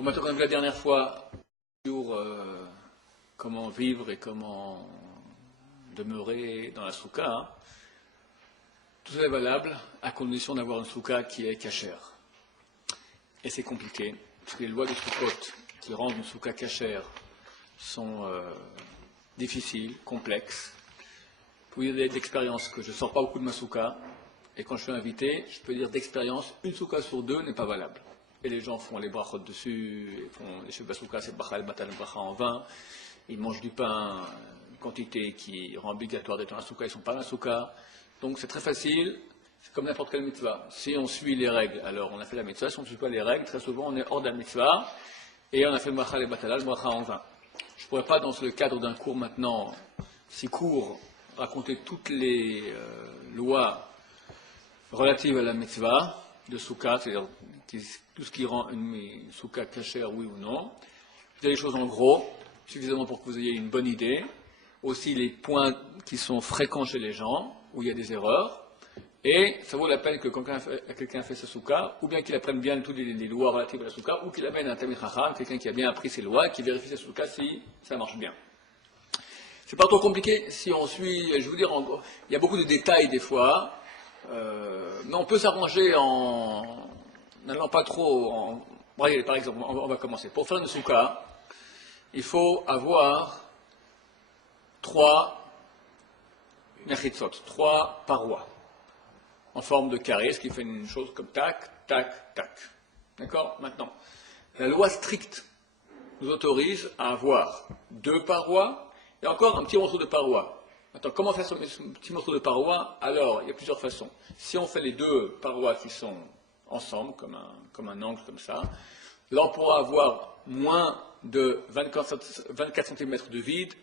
Bon, maintenant, comme la dernière fois, sur comment vivre et comment demeurer dans la souka, hein, tout ça est valable à condition d'avoir une souka qui est cachère. Et c'est compliqué, parce que les lois de Soukot qui rendent une souka cachère sont difficiles, complexes. Pour vous dire d'expérience que je ne sors pas beaucoup de ma souka, et quand je suis invité, je peux dire d'expérience, une souka sur deux n'est pas valable. Et les gens font les brachot dessus, ils font les chefs de souka, c'est bachal, batal, bracha en vin, ils mangent du pain, une quantité qui rend obligatoire d'être dans la souka, ils ne sont pas dans la souka. Donc c'est très facile, c'est comme n'importe quelle mitzvah. Si on suit les règles, alors on a fait la mitzvah, si on ne suit pas les règles, très souvent on est hors de la mitzvah, et on a fait le bachal et batal, le bracha en vin. Je ne pourrais pas, dans le cadre d'un cours maintenant si court, raconter toutes les lois relatives à la mitzvah de souka, c'est-à-dire tout ce qui rend une souka cachère, oui ou non. Je dis les choses en gros, suffisamment pour que vous ayez une bonne idée. Aussi les points qui sont fréquents chez les gens, où il y a des erreurs. Et ça vaut la peine que quand quelqu'un fait sa souka, ou bien qu'il apprenne bien toutes les lois relatives à la souka, ou qu'il amène un tamid chacham, quelqu'un qui a bien appris ces lois, qui vérifie sa souka si ça marche bien. C'est pas trop compliqué si on suit, je vais vous dire, il y a beaucoup de détails des fois, mais on peut s'arranger en n'allant pas trop. Voyez, par exemple, on va commencer. Pour faire une souka, il faut avoir 3 mechitzot, 3 parois, en forme de carré, ce qui fait une chose comme tac, tac, tac. D'accord? Maintenant, la loi stricte nous autorise à avoir 2 parois et encore un petit morceau de paroi. Maintenant, comment faire ce petit morceau de paroi? Alors, il y a plusieurs façons. Si on fait les 2 parois qui sont ensemble, comme un angle comme ça, là on pourra avoir moins de 24 cm de vide,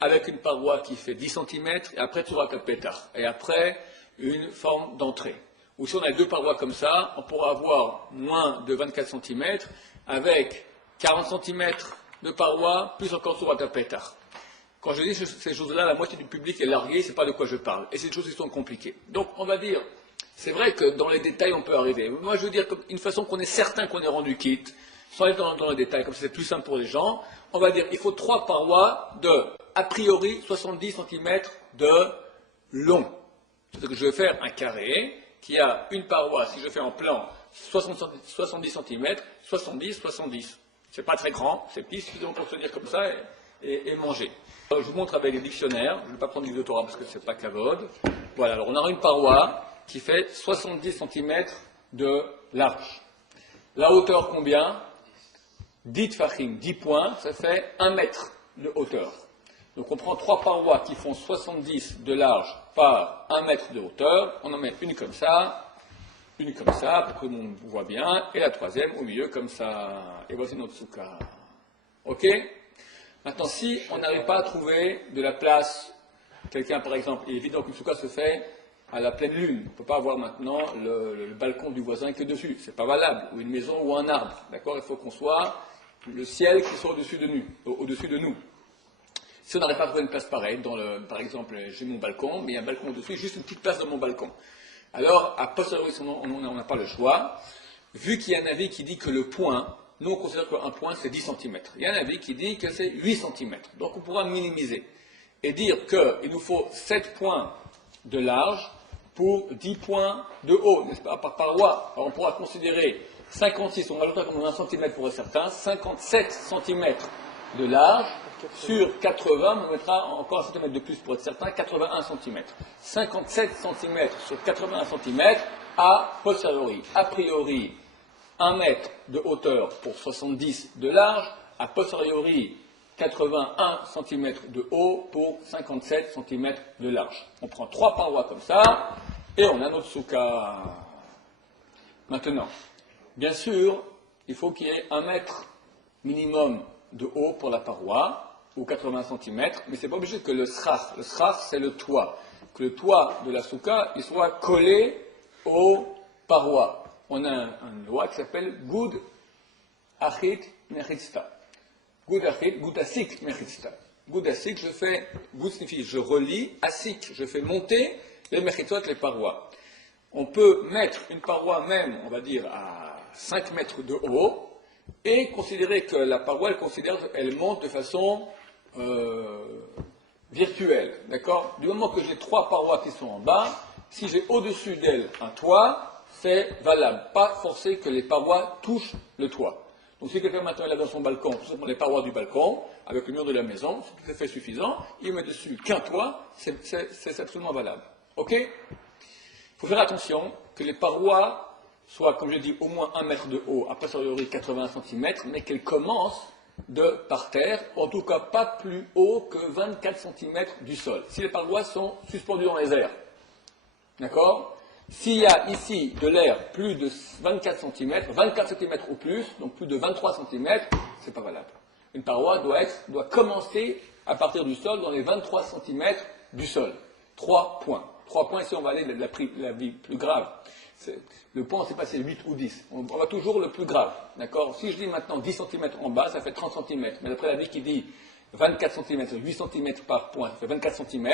avec une paroi qui fait 10 cm, et après tu auras un pétard, et après une forme d'entrée. Ou si on a 2 parois comme ça, on pourra avoir moins de 24 cm, avec 40 cm de paroi, plus encore sur un pétard. Quand je dis ces choses-là, la moitié du public est largué, c'est pas de quoi je parle. Et c'est des choses qui sont compliquées. Donc on va dire, c'est vrai que dans les détails on peut arriver. Moi je veux dire, une façon qu'on est certain qu'on est rendu quitte, sans aller dans les détails, comme c'est plus simple pour les gens, on va dire il faut 3 parois de, a priori, 70 cm de long. C'est-à-dire que je vais faire un carré qui a une paroi, si je fais en plan, 70 cm, 70, 70. C'est pas très grand, c'est petit, suffisant pour se dire comme ça et manger. Alors, je vous montre avec les dictionnaires, je ne vais pas prendre du doctorat parce que c'est pas cavode. Voilà, alors on aura une paroi qui fait 70 cm de large. La hauteur combien? 10 tfachim, 10 points, ça fait 1 mètre de hauteur. Donc on prend 3 parois qui font 70 de large par 1 mètre de hauteur, on en met une comme ça pour que tout le monde voit bien, et la troisième au milieu comme ça. Et voici notre souka. Ok? Maintenant, si on n'arrive pas à trouver de la place, quelqu'un par exemple, il est évident qu'une souka se fait à la pleine lune. On ne peut pas avoir maintenant le balcon du voisin que dessus. C'est pas valable. Ou une maison ou un arbre. D'accord? Il faut qu'on soit le ciel qui soit au-dessus de nous. Si on n'arrive pas à trouver une place pareille, par exemple, j'ai mon balcon, mais il y a un balcon au-dessus, juste une petite place dans mon balcon. Alors, à posteriori, on n'a pas le choix. Vu qu'il y a un avis qui dit que le point, nous on considère qu'un point c'est 10 cm. Il y a un avis qui dit que c'est 8 cm. Donc on pourra minimiser. Et dire qu'il nous faut 7 points de large pour 10 points de haut, n'est-ce pas, par paroi. Alors on pourra considérer 56, on rajoutera comme 1 cm pour certains, 57 cm de large sur 80, on mettra encore 1 cm de plus pour être certain, 81 cm. 57 cm sur 81 cm a posteriori. A priori, 1 mètre de hauteur pour 70 de large, a posteriori 81 cm de haut pour 57 cm de large. On prend 3 parois comme ça, et on a notre souka. Maintenant, bien sûr, il faut qu'il y ait 1 mètre minimum de haut pour la paroi, ou 80 cm, mais c'est pas obligé que le srach c'est le toit, que le toit de la souka il soit collé aux parois. On a une loi qui s'appelle Gud Achit Mechitzta. Gud Achit, Gud Asik Mechitzta. Gud Asik, Gud signifie je relie, Asik, je fais monter les Mechitzot, les parois. On peut mettre une paroi même, on va dire, à 5 mètres de haut, et considérer que la paroi, elle monte de façon virtuelle, d'accord? Du moment que j'ai trois parois qui sont en bas, si j'ai au-dessus d'elles un toit, c'est valable. Pas forcé que les parois touchent le toit. Donc si quelqu'un maintenant est là dans son balcon, tout simplement les parois du balcon, avec le mur de la maison, c'est tout à fait suffisant, il met dessus qu'un toit, c'est absolument valable. Ok? Il faut faire attention que les parois soient, comme j'ai dit, au moins 1 mètre de haut, à posteriori 80 cm, mais qu'elles commencent de par terre, en tout cas pas plus haut que 24 cm du sol, si les parois sont suspendues dans les airs. D'accord? S'il y a ici de l'air plus de 24 cm ou plus, donc plus de 23 cm, c'est pas valable. Une paroi doit commencer à partir du sol dans les 23 cm du sol. 3 points. 3 points, ici on va aller de la vie plus grave. Le point, on ne sait pas si c'est 8 ou 10. On va toujours le plus grave. D'accord? Si je dis maintenant 10 cm en bas, ça fait 30 cm. Mais d'après la vie qui dit 24 cm, 8 cm par point, ça fait 24 cm.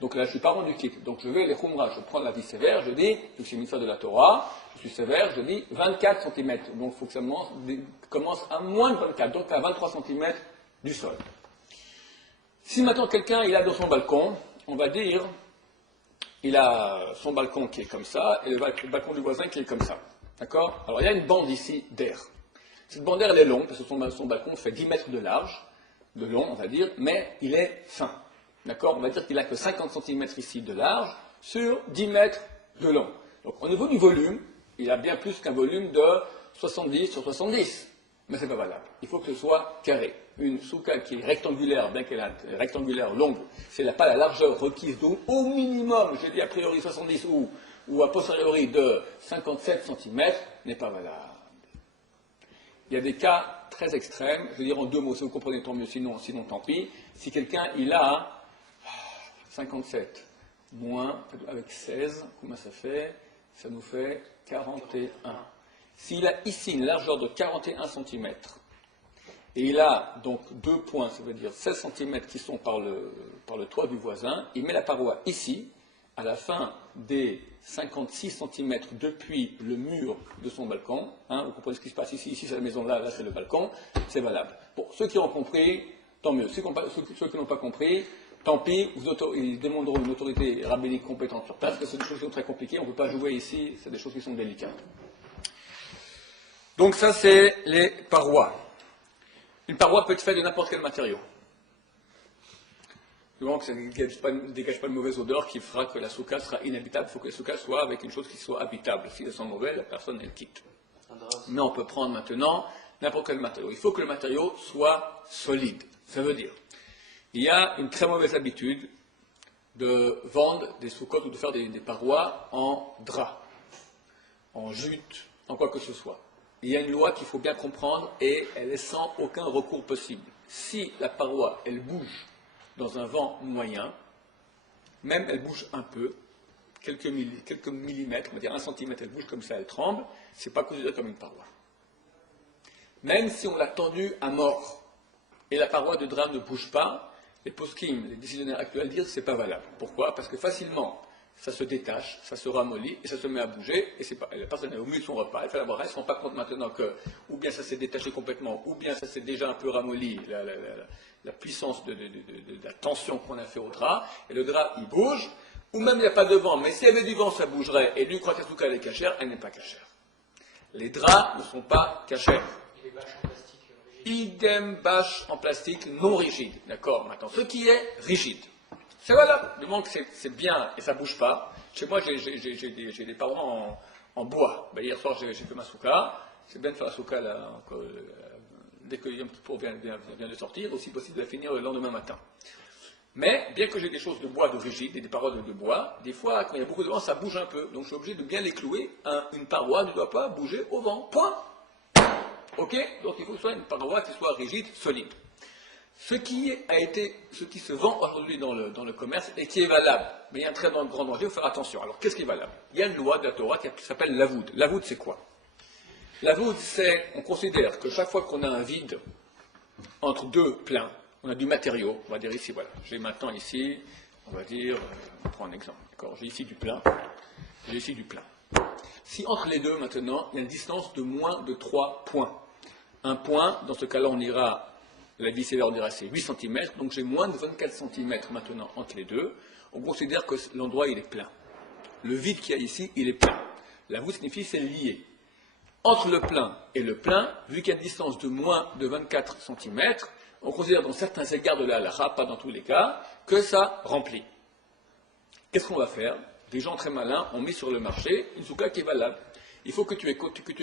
Donc là, je ne suis pas rendu quitte. Donc je vais les khumra, je prends la vie sévère, je dis, je suis ministre de la Torah, je suis sévère, je dis 24 cm. Donc il faut que ça commence à moins de 24, donc à 23 cm du sol. Si maintenant quelqu'un il a dans son balcon, on va dire, il a son balcon qui est comme ça, et le balcon du voisin qui est comme ça. D'accord? Alors il y a une bande ici d'air. Cette bande d'air, elle est longue, parce que son balcon fait 10 mètres de large, de long, on va dire, mais il est fin. D'accord? On va dire qu'il n'a que 50 cm ici de large sur 10 mètres de long. Donc au niveau du volume, il a bien plus qu'un volume de 70 sur 70. Mais ce n'est pas valable. Il faut que ce soit carré. Une souka qui est rectangulaire, bien qu'elle est rectangulaire longue, si elle n'a pas la largeur requise au minimum, j'ai dit a priori 70 ou a posteriori de 57 cm, n'est pas valable. Il y a des cas très extrêmes, je veux dire en 2 mots, si vous comprenez tant mieux, sinon tant pis. Si quelqu'un il a 57 moins avec 16, comment ça fait? Ça nous fait 41. S'il a ici une largeur de 41 cm, et il a donc 2 points, ça veut dire 16 cm qui sont par le toit du voisin, il met la paroi ici, à la fin des 56 cm depuis le mur de son balcon, hein, vous comprenez ce qui se passe ici, c'est la maison, là c'est le balcon, c'est valable. Bon, ceux qui ont compris, tant mieux. Ceux qui n'ont pas compris, tant pis, ils demanderont une autorité rabbinique compétente sur place, parce que c'est des choses qui sont très compliquées, on ne peut pas jouer ici, c'est des choses qui sont délicates. Donc ça, c'est les parois. Une paroi peut être faite de n'importe quel matériau. Du moment que ça ne dégage pas de mauvaise odeur qui fera que la souka sera inhabitable, il faut que la souka soit avec une chose qui soit habitable. Si elle sent mauvais, la personne, elle quitte. Mais on peut prendre maintenant n'importe quel matériau. Il faut que le matériau soit solide. Ça veut dire, il y a une très mauvaise habitude de vendre des soukottes ou de faire des parois en drap, en jute, en quoi que ce soit. Il y a une loi qu'il faut bien comprendre et elle est sans aucun recours possible. Si la paroi, elle bouge dans un vent moyen, même elle bouge un peu, quelques millimètres, on va dire 1 centimètre, elle bouge comme ça, elle tremble, c'est pas considéré comme une paroi. Même si on l'a tendue à mort et la paroi de drap ne bouge pas, les poskim, les décisionnaires actuels disent que c'est pas valable. Pourquoi? Parce que facilement, ça se détache, ça se ramollit et ça se met à bouger et la personne est au milieu de son repas, elle fait la boire, elle ne se rend pas compte maintenant que ou bien ça s'est détaché complètement, ou bien ça s'est déjà un peu ramolli, la puissance de la tension qu'on a fait au drap, et le drap il bouge, ou même il n'y a pas de vent, mais s'il y avait du vent ça bougerait, et lui croit que elle est cachère, elle n'est pas cachère. Les draps ne sont pas cachères. Et les bâches en plastique rigides. Idem bâche en plastique non rigide, d'accord? Maintenant, ce qui est rigide. C'est voilà, du moment que c'est bien et ça ne bouge pas. Chez moi, j'ai des parois en bois. Ben, hier soir, j'ai fait ma souka. C'est bien de faire la souka là, dès que Yom Kippour vient de sortir, aussi possible de la finir le lendemain matin. Mais, bien que j'ai des choses de bois, de rigide, et des parois de bois, des fois, quand il y a beaucoup de vent, ça bouge un peu. Donc, je suis obligé de bien les clouer. Une paroi ne doit pas bouger au vent. Point. Ok? Donc, il faut que ce soit une paroi qui soit rigide, solide. Ce qui se vend aujourd'hui dans le commerce et qui est valable, mais il y a un très grand danger, il faut faire attention. Alors, qu'est-ce qui est valable? Il y a une loi de la Torah qui s'appelle l'avoud. L'avoud, c'est quoi? L'avoud, c'est, on considère que chaque fois qu'on a un vide entre deux pleins, on a du matériau, on va dire ici, voilà. J'ai maintenant ici, on va dire, on prend un exemple, d'accord? J'ai ici du plein, j'ai ici du plein. Si entre les deux, maintenant, il y a une distance de moins de 3 points, un point, dans ce cas-là, on ira, la vis sévère, on dira c'est 8 cm, donc j'ai moins de 24 cm maintenant entre les deux. On considère que l'endroit, il est plein. Le vide qu'il y a ici, il est plein. La voûte signifie c'est lié. Entre le plein et le plein, vu qu'il y a une distance de moins de 24 cm, on considère dans certains égards de la halakha, pas dans tous les cas, que ça remplit. Qu'est-ce qu'on va faire? Des gens très malins ont mis sur le marché une souka qui est valable. Il faut que tu aies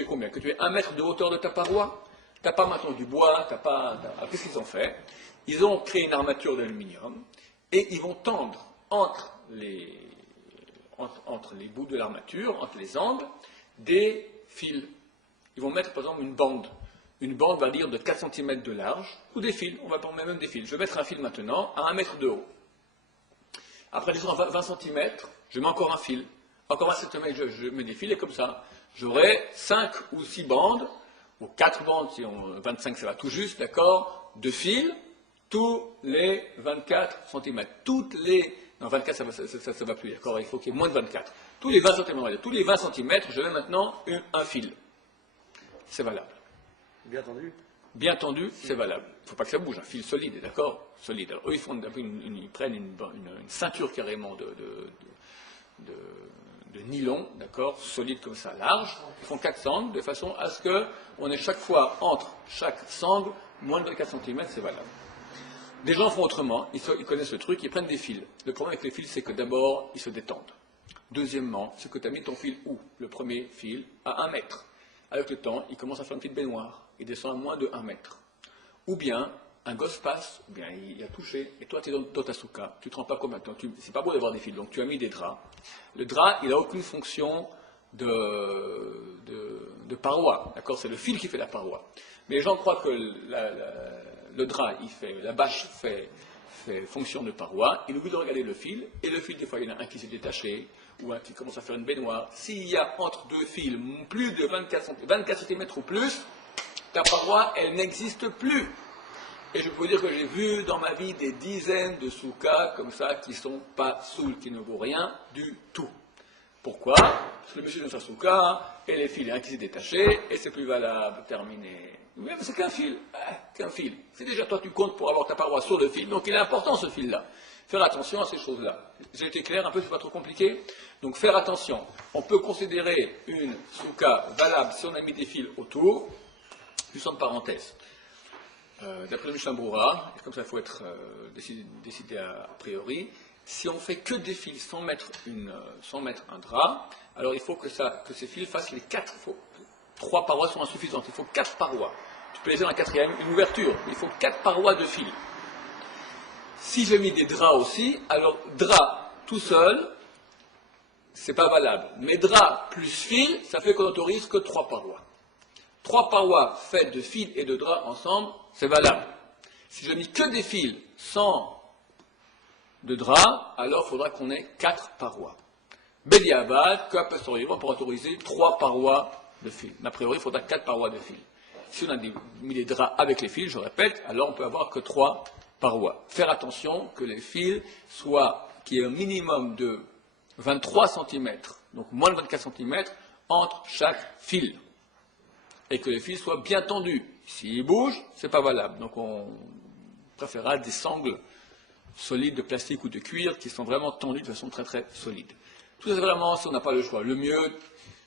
combien? Que tu aies 1 mètre de hauteur de ta paroi. Tu n'as pas maintenant du bois, qu'est-ce qu'ils ont fait? Ils ont créé une armature d'aluminium et ils vont tendre entre les bouts de l'armature, entre les angles, des fils. Ils vont mettre par exemple une bande. Une bande va dire de 4 cm de large, ou des fils, on va prendre même des fils. Je vais mettre un fil maintenant à 1 mètre de haut. Après, disons 20 cm, je mets encore un fil. Encore 20 cm, je mets des fils, et comme ça, j'aurai 5 ou 6 bandes, ou 4 bandes, si on 25 ça va tout juste, d'accord, de fils, tous les 24 cm. Non, 24 ça va plus, d'accord, il faut qu'il y ait moins de 24. Tous les 20 cm, tous les 20 cm, je mets maintenant un fil. C'est valable. Bien entendu. Bien tendu, c'est valable. Il ne faut pas que ça bouge, un fil solide, d'accord? Solide. Alors, eux, ils prennent une ceinture carrément de nylon, d'accord? Solide comme ça, large. Ils font 4 sangles, de façon à ce qu'on ait chaque fois, entre chaque sangle, moins de 4 cm, c'est valable. Des gens font autrement, ils connaissent le truc, ils prennent des fils. Le problème avec les fils, c'est que d'abord, ils se détendent. Deuxièmement, c'est que tu as mis ton fil où? Le premier fil à 1 mètre. Avec le temps, il commence à faire une petite baignoire. Il descend à moins de 1 mètre. Ou bien, un gosse passe, ou bien il a touché, et toi tu es dans ta souka, tu ne te rends pas compte maintenant. C'est pas beau d'avoir des fils, donc tu as mis des draps. Le drap, il n'a aucune fonction de paroi, d'accord? C'est le fil qui fait la paroi. Mais les gens croient que le drap, la bâche fait fonction de paroi, il oublie de regarder le fil, et le fil, des fois, il y en a un qui s'est détaché, ou un qui commence à faire une baignoire. S'il y a entre deux fils plus de 24 cm ou plus, ta paroi, elle n'existe plus. Et je peux dire que j'ai vu dans ma vie des dizaines de soukas comme ça qui ne sont pas souls, qui ne vaut rien du tout. Pourquoi? Parce que le monsieur de sa souka, et les fils, il y en a un qui s'est détaché, et c'est plus valable, terminé. Mais c'est qu'un fil, qu'un fil. C'est déjà toi tu comptes pour avoir ta paroi sur le fil, donc il est important ce fil-là. Faire attention à ces choses-là. J'ai été clair un peu, c'est pas trop compliqué. Donc faire attention. On peut considérer une souka valable si on a mis des fils autour. Juste en parenthèse. D'après le Mishnah Brura, et comme ça il faut être décidé a priori, si on fait que des fils sans mettre un drap, alors il faut que ces fils fassent les 4. 3 parois sont insuffisantes, il faut 4 parois. Tu peux laisser dans la 4e une ouverture, il faut 4 parois de fils. Si j'ai mis des draps aussi, alors drap tout seul, c'est pas valable. Mais drap plus fil, ça fait qu'on n'autorise que 3 parois. 3 parois faites de fils et de draps ensemble, c'est valable. Si je mis que des fils sans de draps, alors il faudra qu'on ait 4 parois. Bediavad, qu'à posteriori, on pourra autoriser 3 parois de fils. Mais a priori, il faudra 4 parois de fils. Si on a mis des draps avec les fils, je répète, alors on peut avoir que 3 parois. Faire attention que les fils qu'il y ait un minimum de 23 cm, donc moins de 24 cm, entre chaque fil. Et que les fils soient bien tendus. S'ils bougent, c'est pas valable. Donc on préférera des sangles solides de plastique ou de cuir qui sont vraiment tendus de façon très très solide. Tout ça, c'est vraiment si on n'a pas le choix. Le mieux,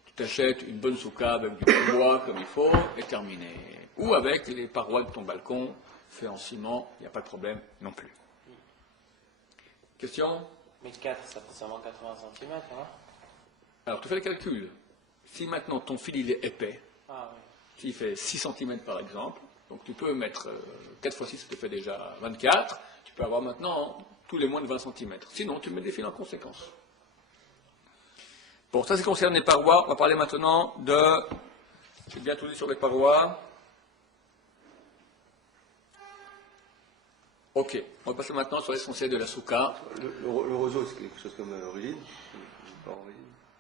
tu t'achètes une bonne souka avec du bois comme il faut et terminé. Ou avec les parois de ton balcon fait en ciment, il n'y a pas de problème non plus. Question? Mais 4, ça fait seulement 80 cm, hein? Alors tu fais le calcul. Si maintenant ton fil il est épais, s'il fait 6 cm par exemple, donc tu peux mettre 4 x 6, ça te fait déjà 24, tu peux avoir maintenant tous les moins de 20 cm. Sinon, tu mets des fils en conséquence. Bon, ça, concerne les parois. On va parler maintenant de... J'ai bien tout dit sur les parois. Ok, on va passer maintenant sur l'essentiel de la souka. Le roseau, c'est quelque chose comme ruline.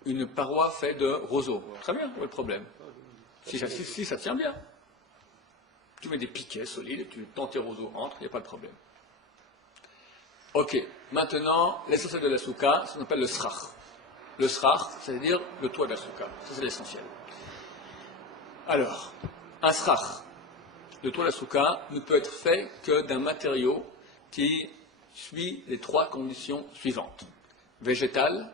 Une paroi faite de roseau. Très bien, où est le problème? Si ça tient bien. Tu mets des piquets solides, tu tends tes roseaux entre, il n'y a pas de problème. Ok, maintenant, l'essentiel de la souka, ça s'appelle le srach. Le srach, c'est-à-dire le toit de la souka. Ça, c'est l'essentiel. Alors, un srach, le toit de la souka ne peut être fait que d'un matériau qui suit les 3 conditions suivantes. Végétal,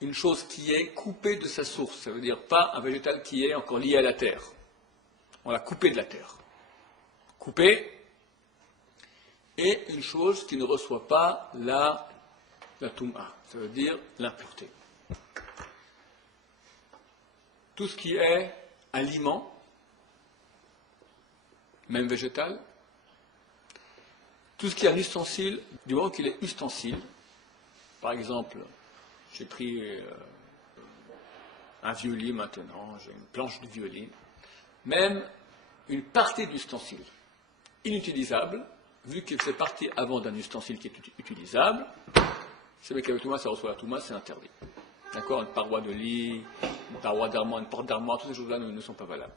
une chose qui est coupée de sa source, ça veut dire pas un végétal qui est encore lié à la terre. On l'a coupé de la terre. Coupé, et une chose qui ne reçoit pas la touma, ça veut dire l'impureté. Tout ce qui est aliment, même végétal, tout ce qui est un ustensile, du moment qu'il est ustensile, par exemple, j'ai pris un violon maintenant, j'ai une planche de violon, même une partie d'ustensile inutilisable, vu qu'il fait partie avant d'un ustensile qui est utilisable, c'est avec la touma, ça reçoit la touma, c'est interdit. D'accord? Une paroi de lit, une paroi d'armoire, une porte d'armoire, toutes ces choses-là ne sont pas valables.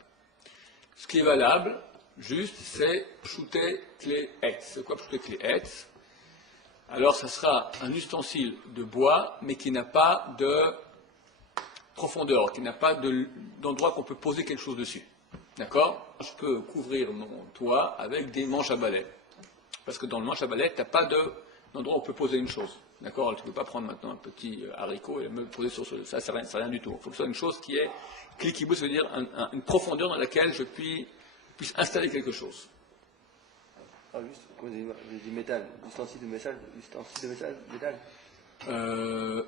Ce qui est valable, juste, c'est shooter clé etz. C'est quoi shooter clé etz? Alors, ça sera un ustensile de bois, mais qui n'a pas de profondeur, qui n'a pas d'endroit qu'on peut poser quelque chose dessus. D'accord? Je peux couvrir mon toit avec des manches à balai. Parce que dans le manche à balai, tu n'as pas d'endroit où on peut poser une chose. D'accord? Tu ne peux pas prendre maintenant un petit haricot et me poser sur ça, c'est rien du tout. Il faut que ce soit une chose qui est cliquibou, ça veut dire une profondeur dans laquelle je puisse installer quelque chose. Ah, juste, comme vous avez dit métal, ustensile de métal, métal.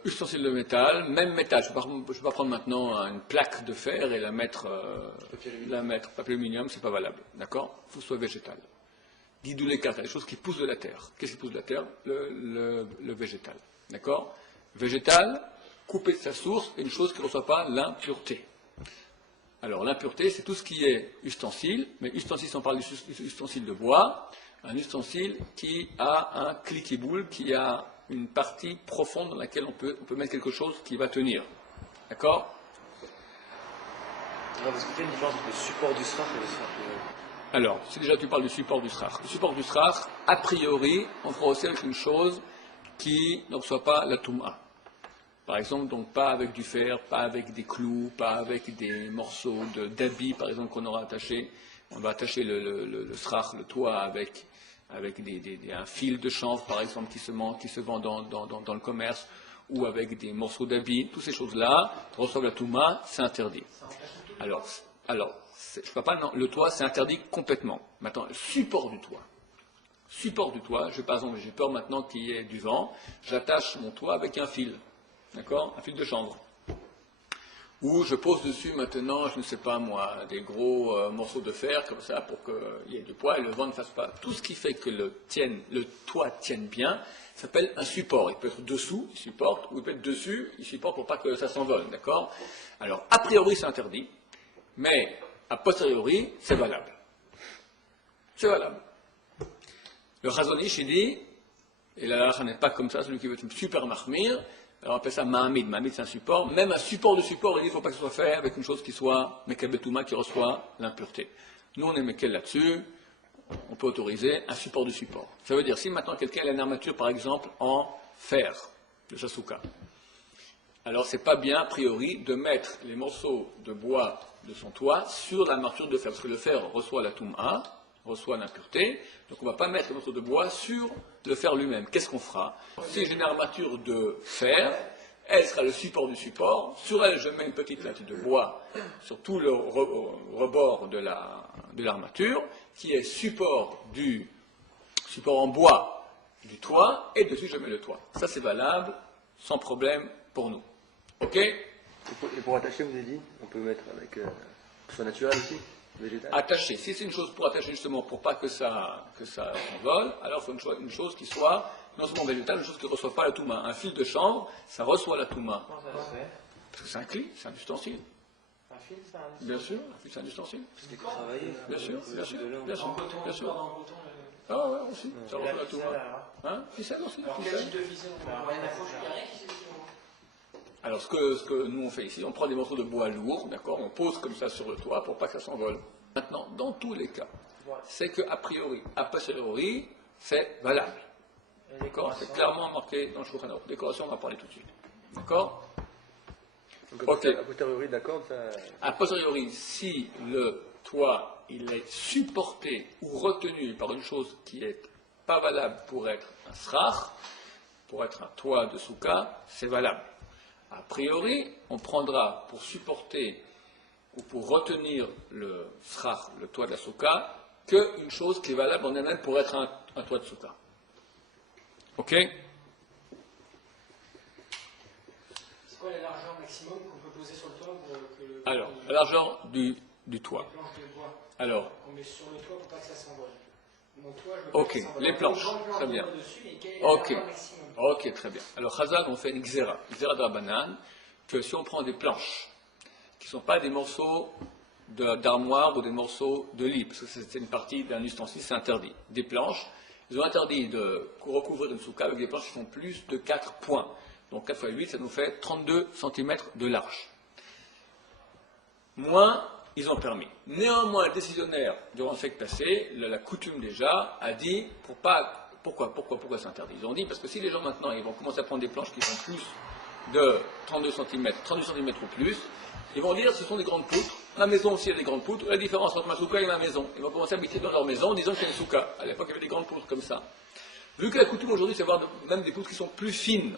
Ustensile de métal, même métal. Je ne peux pas prendre maintenant une plaque de fer et la mettre papier aluminium, c'est pas valable. D'accord? Il faut que ce soit végétal. Guidoulé carta, des choses qui poussent de la terre. Qu'est-ce qui pousse de la terre? Le végétal. D'accord? Végétal, coupé de sa source, une chose qui ne reçoit pas l'impureté. Alors l'impureté, c'est tout ce qui est ustensile, mais ustensile, si on parle d'ustensile de bois, un ustensile qui a un cliquiboule, qui a une partie profonde dans laquelle on peut mettre quelque chose qui va tenir. D'accord? On va expliquer une différence entre le support du srach et le srach. Alors, si déjà tu parles du support du srach. Le support du srach, a priori, on fera aussi avec une chose qui ne reçoit pas la touma. Par exemple, donc pas avec du fer, pas avec des clous, pas avec des morceaux d'habits, par exemple, qu'on aura attaché. On va attacher le srach, le toit, avec un fil de chanvre, par exemple, qui se vend dans le commerce, ou avec des morceaux d'habits. Toutes ces choses-là reçoivent la touma, c'est interdit. Alors, je peux pas, non, le toit, c'est interdit complètement. Maintenant, le support du toit. Support du toit, par exemple, j'ai peur maintenant qu'il y ait du vent, j'attache mon toit avec un fil. D'accord? Un fil de chanvre. Ou je pose dessus maintenant, je ne sais pas moi, des gros morceaux de fer, comme ça, pour qu'il y ait du poids et le vent ne fasse pas. Tout ce qui fait que le toit tienne bien, s'appelle un support. Il peut être dessous, il supporte, ou il peut être dessus, il supporte pour pas que ça s'envole. D'accord? Alors, a priori, c'est interdit, mais a posteriori, c'est valable. C'est valable. Le Chazon-Ish, il dit, et la halakha n'est pas comme ça, celui qui veut être super mahmir, alors on appelle ça ma'amid. Ma'amid, c'est un support. Même un support de support, il dit, il ne faut pas que ce soit fait avec une chose qui soit mekel betouma, qui reçoit l'impureté. Nous, on est mekel là-dessus, on peut autoriser un support de support. Ça veut dire, si maintenant quelqu'un a une armature, par exemple, en fer, de sasuka, alors c'est pas bien, a priori, de mettre les morceaux de bois de son toit sur l'armature de fer, parce que le fer reçoit la touma, reçoit l'impureté, donc on ne va pas mettre les morceaux de bois sur le fer lui-même. Qu'est-ce qu'on fera? Si j'ai une armature de fer, elle sera le support du support, sur elle je mets une petite latte de bois sur tout le rebord de l'armature, qui est support en bois du toit, et dessus je mets le toit. Ça c'est valable, sans problème pour nous. Ok? Et pour attacher, vous avez dit, on peut mettre avec que ce soit naturel aussi, végétal. Attacher. Si c'est une chose pour attacher justement pour pas que ça s'envole, alors il faut une chose qui soit non seulement végétale, une chose qui ne reçoit pas la touma. Un fil de chanvre, ça reçoit la touma. Comment ça se fait? Parce que c'est un cli, c'est un ustensile. Un fil, c'est un Bien sûr, un fil, c'est un ustensile. C'était pour travailler. Bien sûr, bien sûr, bien sûr. En coton, Bien sûr. en coton. Ah ouais, aussi, ça Et reçoit la la ficelle, touma. alors? Hein? Ficelle aussi. Alors, quel type de ficelle on va rien à foutre, il n'y a rien qui s'est Alors, ce que nous on fait ici, on prend des morceaux de bois lourds, d'accord, on pose comme ça sur le toit pour pas que ça s'envole. Maintenant, dans tous les cas, c'est qu'a priori, a posteriori, c'est valable. D'accord? C'est clairement marqué dans le Shulchan Aruch. Décoration, on va parler tout de suite. D'accord? Donc, Ok. a posteriori, d'accord, ça. A posteriori, si le toit, il est supporté ou retenu par une chose qui n'est pas valable pour être un srach, pour être un toit de souka, c'est valable. A priori, on prendra pour supporter ou pour retenir le srach, le toit de la souka, qu'une chose qui est valable en elle-même pour être un toit de souka. Ok? C'est quoi la largeur maximum qu'on peut poser sur le toit pour que le. Alors, la largeur du toit. Les planches de bois Alors, qu'on met sur le toit pour pas que ça s'envole. Mon toit, je veux ok, pas que ça s'envole. les planches, Une grande planche très de bien. bois dessus, et quelle est la Ok, largeur maximum? ok, très bien. Alors, Chazal, on fait une xéra de la banane, que si on prend des planches, qui ne sont pas des morceaux d'armoire ou des morceaux de lit, parce que c'est une partie d'un ustensile, c'est interdit. Des planches, ils ont interdit de recouvrir une souka avec des planches qui font plus de 4 points. Donc 4 x 8, ça nous fait 32 cm de large. Moins, ils ont permis. Néanmoins, le décisionnaire, durant le siècle passé, la coutume déjà, a dit, pourquoi c'est interdit? Ils ont dit, parce que si les gens maintenant, ils vont commencer à prendre des planches qui font plus de 32 cm ou plus, ils vont dire, ce sont des grandes poutres. Ma maison aussi a des grandes poutres. La différence entre ma souka et ma maison. Ils vont commencer à habiter dans leur maison en disant que c'est une souka. À l'époque, il y avait des grandes poutres comme ça. Vu que la coutume aujourd'hui, c'est d'avoir même des poutres qui sont plus fines.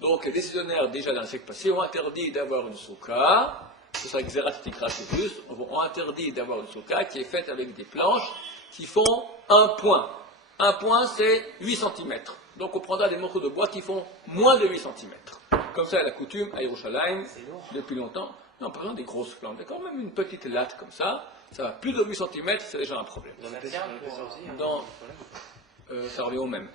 Donc, les décisionnaires, déjà dans le siècle passé, ont interdit d'avoir une souka. C'est ça, Xeratikra, c'est plus. Ont interdit d'avoir une souka qui est faite avec des planches qui font un point. Un point, c'est 8 cm. Donc, on prendra des morceaux de bois qui font moins de 8 cm. Comme ça, la coutume à Yerushalayim, depuis longtemps. Non, par exemple, des grosses planches, d'accord? Même une petite latte comme ça va plus de 8 cm, c'est déjà un problème. Dans l'épaisseur aussi. Dans, ça revient au même.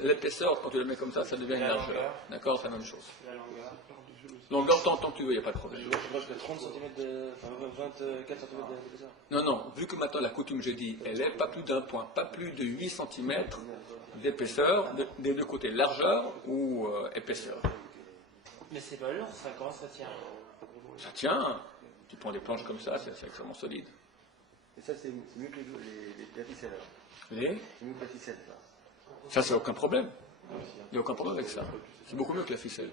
L'épaisseur, quand tu le mets comme ça devient une largeur. D'accord? C'est la même chose. La longueur. Longueur, tant que tu veux, il n'y a pas de problème. Je crois que 30 cm enfin 24 cm d'épaisseur. Non, vu que maintenant la coutume, j'ai dit, elle est pas plus d'un point, pas plus de 8 cm d'épaisseur, des deux côtés, largeur ou épaisseur. Mais c'est pas lourd, ça, comment ça tient? Ça tient, tu prends des planches comme ça, c'est extrêmement solide. Et ça, c'est mieux que la ficelle alors. C'est mieux que la ficelle, ça. Ça, c'est aucun problème. Il n'y a aucun problème avec ça. C'est beaucoup mieux que la ficelle.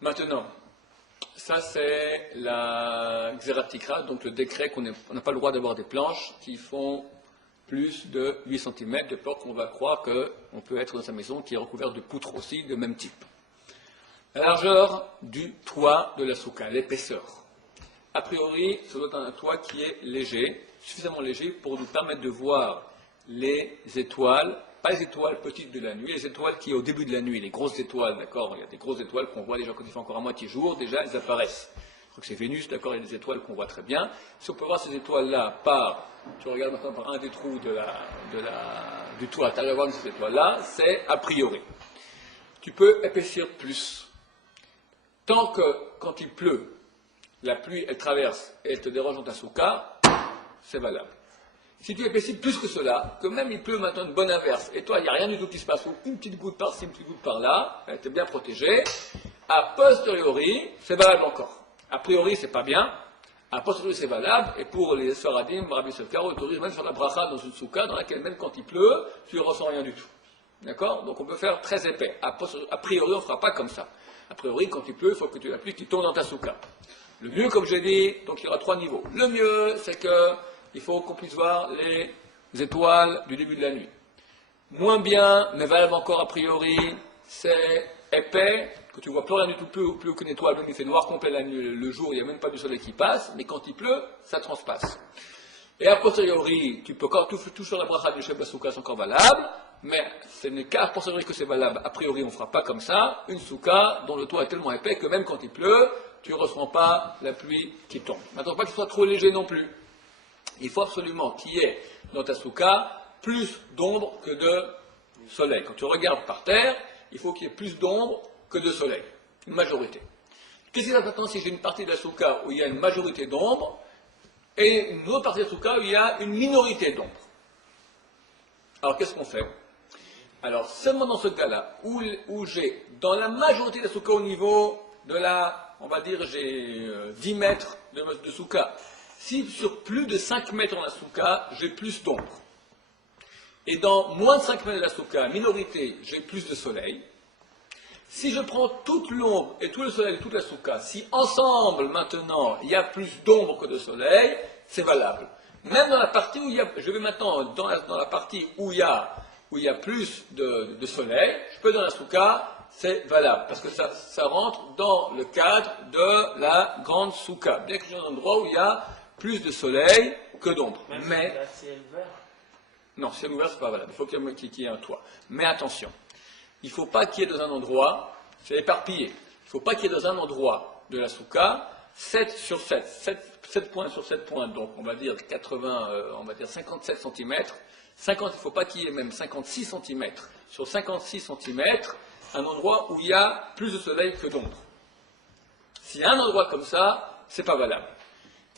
Maintenant, ça c'est la Xeratikra, donc le décret qu'on n'a pas le droit d'avoir des planches qui font plus de 8 cm, de peur qu'on va croire qu'on peut être dans sa maison qui est recouverte de poutres aussi de même type. La largeur du toit de la souka, l'épaisseur. A priori, ça doit être un toit qui est léger, suffisamment léger pour nous permettre de voir les étoiles, pas les étoiles petites de la nuit, les étoiles qui au début de la nuit, les grosses étoiles, d'accord? Il y a des grosses étoiles qu'on voit déjà quand il fait encore à moitié jour, déjà elles apparaissent. Je crois que c'est Vénus, d'accord? Il y a des étoiles qu'on voit très bien. Si on peut voir ces étoiles-là tu regardes maintenant par un des trous du toit, tu arrives à voir ces étoiles-là, c'est a priori. Tu peux épaissir plus. Tant que, quand il pleut, la pluie, elle traverse et elle te dérange dans ta souka, c'est valable. Si tu épaissis plus que cela, que même il pleut maintenant une bonne averse, et toi, il n'y a rien du tout qui se passe, ou une petite goutte par-ci, une petite goutte par-là, tu es bien protégé, a posteriori, c'est valable encore. A priori, c'est pas bien, a posteriori, c'est valable, et pour les Sfaradim, Rabbi Sefkar autorise même sur la bracha dans une souka, dans laquelle même quand il pleut, tu ne ressens rien du tout. D'accord? Donc on peut faire très épais. A priori, on ne fera pas comme ça. A priori, quand il pleut, il faut que tu aies la pluie qui tombe dans ta souka. Le mieux, comme j'ai dit, donc il y aura 3 niveaux. Le mieux, c'est qu'il faut qu'on puisse voir les étoiles du début de la nuit. Moins bien, mais valable encore a priori, c'est épais, que tu ne vois plus rien du tout, plus aucune étoile, même il fait noir complet la nuit, le jour, il n'y a même pas du soleil qui passe, mais quand il pleut, ça transpasse. Et a posteriori, tu peux encore tout sur la bracha de Sheb Souka, c'est encore valable, mais ce n'est qu'à posteriori que c'est valable. A priori, on ne fera pas comme ça, une souka dont le toit est tellement épais que même quand il pleut, tu ne ressens pas la pluie qui tombe. Maintenant, pas qu'il soit trop léger non plus. Il faut absolument qu'il y ait dans ta souka plus d'ombre que de soleil. Quand tu regardes par terre, il faut qu'il y ait plus d'ombre que de soleil. Une majorité. Qu'est-ce qui se passe maintenant si j'ai une partie de la souka où il y a une majorité d'ombre et une autre partie de la souka où il y a une minorité d'ombre? Alors qu'est-ce qu'on fait? Alors seulement dans ce cas-là, où j'ai dans la majorité de la souka au niveau de on va dire j'ai 10 mètres de souka. Si sur plus de 5 mètres dans la souka, j'ai plus d'ombre. Et dans moins de 5 mètres de la souka, minorité, j'ai plus de soleil. Si je prends toute l'ombre et tout le soleil et toute la souka, si ensemble maintenant il y a plus d'ombre que de soleil, c'est valable. Même dans la partie où il y a, je vais maintenant dans la partie où il y a plus de soleil, je peux dans la souka, c'est valable, parce que ça rentre dans le cadre de la grande souka, bien que je sois dans un endroit où il y a plus de soleil que d'ombre. Mais Là, ciel vert. non, ciel ouvert, c'est pas valable, il faut qu'il y ait un toit. Mais attention, il ne faut pas qu'il y ait dans un endroit, c'est éparpillé, il ne faut pas qu'il y ait dans un endroit de la souka 7 sur 7, 7 points sur 7 points, donc on va dire 57 cm. 50, il ne faut pas qu'il y ait même 56 cm. Sur 56 cm, un endroit où il y a plus de soleil que d'ombre. S'il y a un endroit comme ça, c'est pas valable.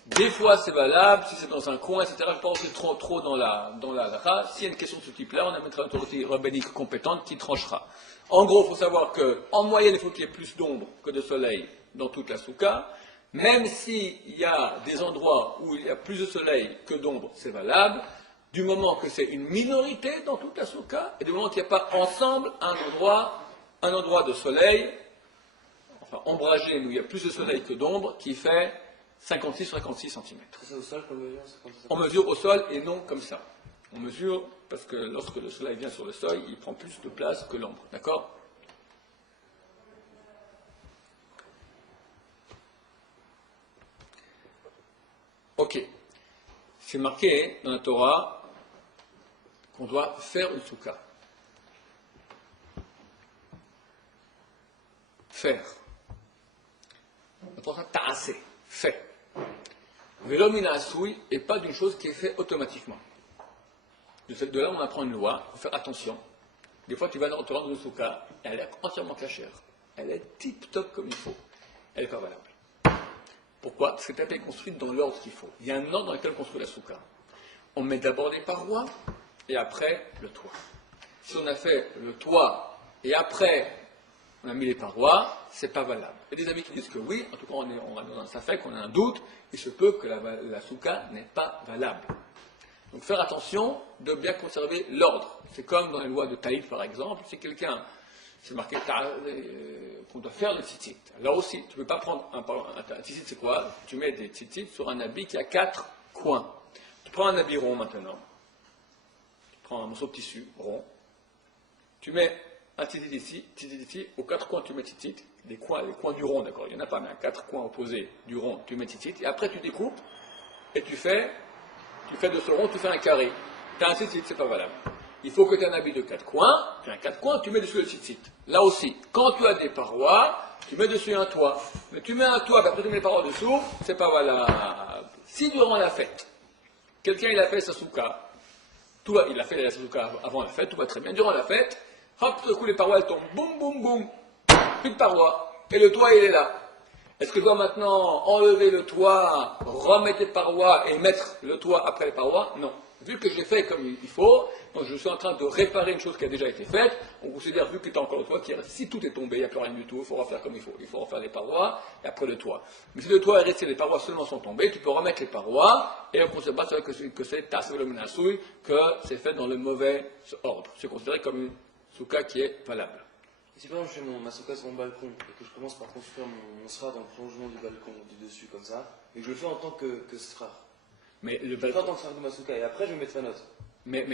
Des fois c'est valable, si c'est dans un coin, etc. Je ne vais pas rentrer trop dans la halakha. S'il y a une question de ce type-là, on mettra une autorité rabbinique compétente qui tranchera. En gros, il faut savoir qu'en moyenne, il faut qu'il y ait plus d'ombre que de soleil dans toute la souka. Même s'il y a des endroits où il y a plus de soleil que d'ombre, c'est valable. Du moment que c'est une minorité dans toute la souka, et du moment qu'il n'y a pas ensemble un endroit de soleil, enfin ombragé, où il y a plus de soleil que d'ombre, qui fait 56 sur 56 cm. C'est au sol qu'on mesure, On mesure au sol et non comme ça. On mesure parce que lorsque le soleil vient sur le sol, il prend plus de place que l'ombre. D'accord? Ok. C'est marqué dans la Torah qu'on doit faire une souka. Faire. La Torah ta'aseh. Fait. Vélomina assoui et pas d'une chose qui est faite automatiquement. De là, on apprend une loi, il faut faire attention. Des fois, tu vas te rendre dans une souka, elle est entièrement cachère. Elle est tip-top comme il faut. Elle n'est pas valable. Pourquoi? Parce que tu as été construite dans l'ordre qu'il faut. Il y a un ordre dans lequel on construit la souka. On met d'abord les parois et après le toit. Si on a fait le toit et après on a mis les parois, c'est pas valable. Il y a des amis qui disent que oui, en tout cas on a dans un safek, on a un doute, il se peut que la souka n'est pas valable. Donc faire attention de bien conserver l'ordre. C'est comme dans les lois de Taïf par exemple, si quelqu'un, c'est marqué qu'on doit faire le tzitzit. Là aussi, tu ne peux pas prendre un tzitzit, c'est quoi? Tu mets des tzitzit sur un habit qui a 4 coins. Tu prends un habit rond maintenant, tu prends un morceau de tissu rond, tu mets un tzitzit ici, aux 4 coins tu mets tzitzit, les coins du rond, d'accord, il n'y en a pas, mais à 4 coins opposés du rond, tu mets tzitzit, et après tu découpes, et tu fais de ce rond, tu fais un carré. Tu as un tzitzit, c'est pas valable. Il faut que tu aies un habit de 4 coins, tu as 4 coins, tu mets dessus le tzitzit. Là aussi, quand tu as des parois, tu mets dessus un toit. Mais tu mets un toit, après tu mets les parois dessous, c'est pas valable. Si durant la fête, quelqu'un il a fait sa souka, il a fait la souka avant la fête, tout va très bien. Durant la fête, hop, tout d'un coup les parois elles tombent, boum, boum, boum, plus de parois, et le toit il est là. Est-ce que je dois maintenant enlever le toit, remettre les parois et mettre le toit après les parois? Non. Vu que je l'ai fait comme il faut, donc je suis en train de réparer une chose qui a déjà été faite, on considère, vu qu'il y a encore le toit, si tout est tombé, il n'y a plus rien du tout, il faut refaire comme il faut. Il faut refaire les parois et après le toit. Mais si le toit est resté, les parois seulement sont tombées, tu peux remettre les parois et on ne considère pas que c'est tasse le menasouille, que c'est fait dans le mauvais ordre. C'est considéré comme une souka qui est valable. Et si par exemple je fais ma souka sur mon balcon et que je commence par construire mon srar dans le prolongement du balcon, du dessus comme ça, et que je le fais en tant que srar. Mais le Je le fais en balcon. tant que srar de ma souka et après je vais mettre fanot. Mais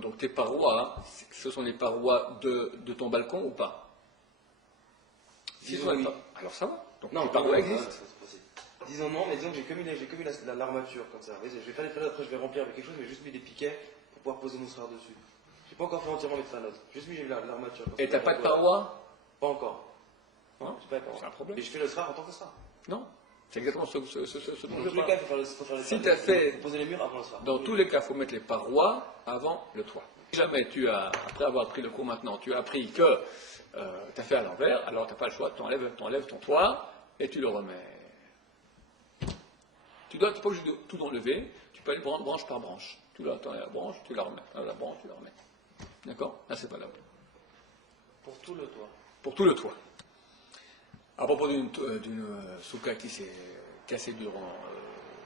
donc tes parois, hein, ce sont les parois de ton balcon ou pas? Si ce sont les alors ça va. Donc Non, tes parois existent. Disons non, mais disons que j'ai que mis l'armature comme ça. Je vais faire les fanotes, après je vais remplir avec quelque chose, mais j'ai juste mis des piquets pour pouvoir poser mon srar dessus. J'ai pas encore fait entièrement mes fanotes. Juste mis l'armature. Et t'as pas de parois? Pas encore. Hein? J'ai pas de parois. C'est un problème. Et je fais le srar en tant que srar. Non. C'est exactement ce dont Dans je tous les parle. cas, il faut faire les Si fanotes. t'as fait, Faut poser les murs avant le srar. dans tous les cas, il faut mettre les parois avant le toit. Si jamais après avoir pris le cours maintenant, tu as appris que tu as fait à l'envers, alors tu n'as pas le choix, tu enlèves ton toit et tu le remets. Tu n'es pas obligé de tout enlever, tu peux aller branche par branche. Tu enlèves la branche, tu la remets. La branche, tu la remets. D'accord? Là, c'est valable. Pour tout le toit. Pour tout le toit. À propos d'une souka qui s'est cassée durant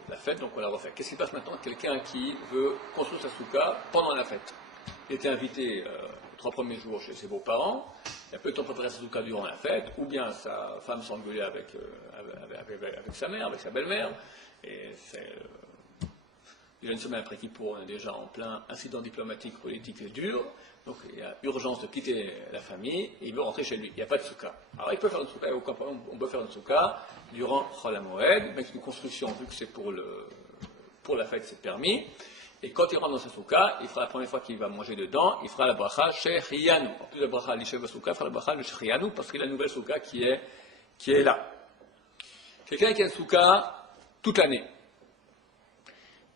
la fête, donc on la refait. Qu'est-ce qui se passe maintenant? Quelqu'un qui veut construire sa souka pendant la fête. Il était invité 3 premiers jours chez ses beaux-parents, il a peu de temps préparer sa souka durant la fête, ou bien sa femme s'engueulait avec sa mère, avec sa belle-mère, et déjà une semaine après Kippour, on est déjà en plein incident diplomatique, politique et dur, donc il y a urgence de quitter la famille, et il veut rentrer chez lui, il n'y a pas de souka. Alors il peut faire une souka, il n'y a aucun problème, on peut faire une souka durant Chol HaMoed, avec une construction, vu que c'est pour la fête, c'est permis. Et quand il rentre dans sa souka, il fera la première fois qu'il va manger dedans, il fera la bracha Shechianu. En plus de la bracha l'Ishev souka, il fera la bracha le Shechianu parce qu'il a la nouvelle souka qui est là. Quelqu'un qui a une souka toute l'année.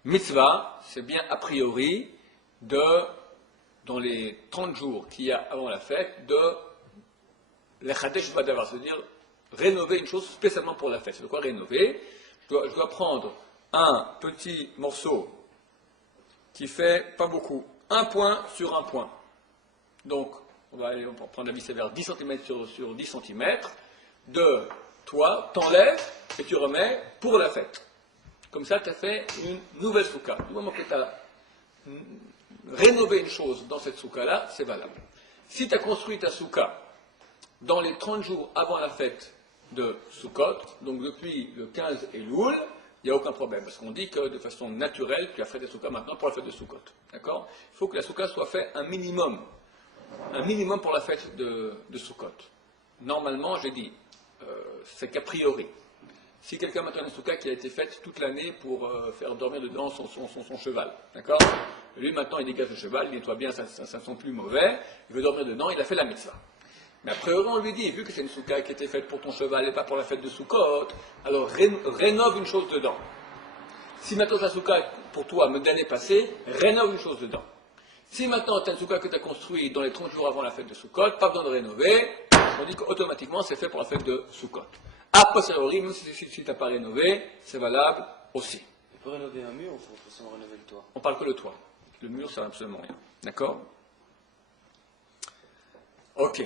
Mitzvah, c'est bien a priori dans les 30 jours qu'il y a avant la fête, de l'Echadesh Badavar, c'est-à-dire rénover une chose spécialement pour la fête. C'est de quoi rénover? Je dois prendre un petit morceau qui fait pas beaucoup, un point sur un point. Donc, on va prendre la vis vers 10 cm sur 10 cm. De toi, t'enlèves et tu remets pour la fête. Comme ça, tu as fait une nouvelle souka. Du moment que tu as rénové une chose dans cette souka-là, c'est valable. Si tu as construit ta souka dans les 30 jours avant la fête de Sukkot, donc depuis le 15 Elul, il n'y a aucun problème, parce qu'on dit que de façon naturelle, tu as fait des soukas maintenant pour la fête de Sukkot. D'accord? Il faut que la souka soit faite un minimum pour la fête de Sukkot. Normalement, j'ai dit, c'est qu'a priori. Si quelqu'un maintenant a une souka qui a été faite toute l'année pour faire dormir dedans son cheval, d'accord? Lui maintenant il dégage le cheval, il nettoie bien, ça ne sent plus mauvais, il veut dormir dedans, il a fait la mitzvah. Mais a priori, on lui dit, vu que c'est une souka qui a été faite pour ton cheval et pas pour la fête de Sukkot, alors rénove une chose dedans. Si maintenant la souka pour toi de l'année passée, rénove une chose dedans. Si maintenant tu as une souka que tu as construite dans les 30 jours avant la fête de Sukkot, pas besoin de rénover, on dit qu'automatiquement c'est fait pour la fête de Sukkot. A posteriori, même si tu n'as pas rénové, c'est valable aussi. Tu peux rénover un mur ou faut forcément rénover le toit? On parle que le toit. Le mur, ça n'a absolument rien. D'accord? Ok.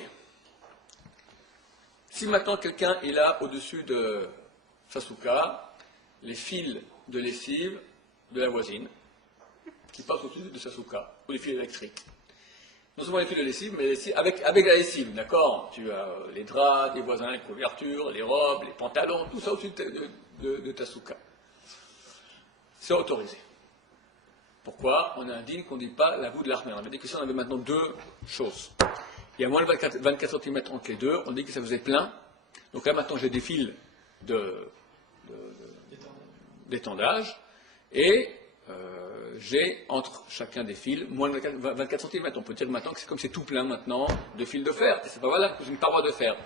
Si maintenant quelqu'un est là au-dessus de sa souka, les fils de lessive de la voisine, qui passent au-dessus de sa souka, ou les fils électriques. Non seulement les fils de lessive, mais avec la lessive, d'accord? Tu as les draps des voisins, les couvertures, les robes, les pantalons, tout ça au-dessus de ta souka. C'est autorisé. Pourquoi? On a un din qu'on ne dit pas la voûte de l'armée. On avait dit que si on avait maintenant deux choses, il y a moins de 24 cm entre les deux, on dit que ça faisait plein. Donc là maintenant j'ai des fils d'étendage et j'ai entre chacun des fils moins de 24 cm. On peut dire maintenant que c'est comme c'est tout plein maintenant de fils de fer. Et c'est pas valable que j'ai une paroi de fer.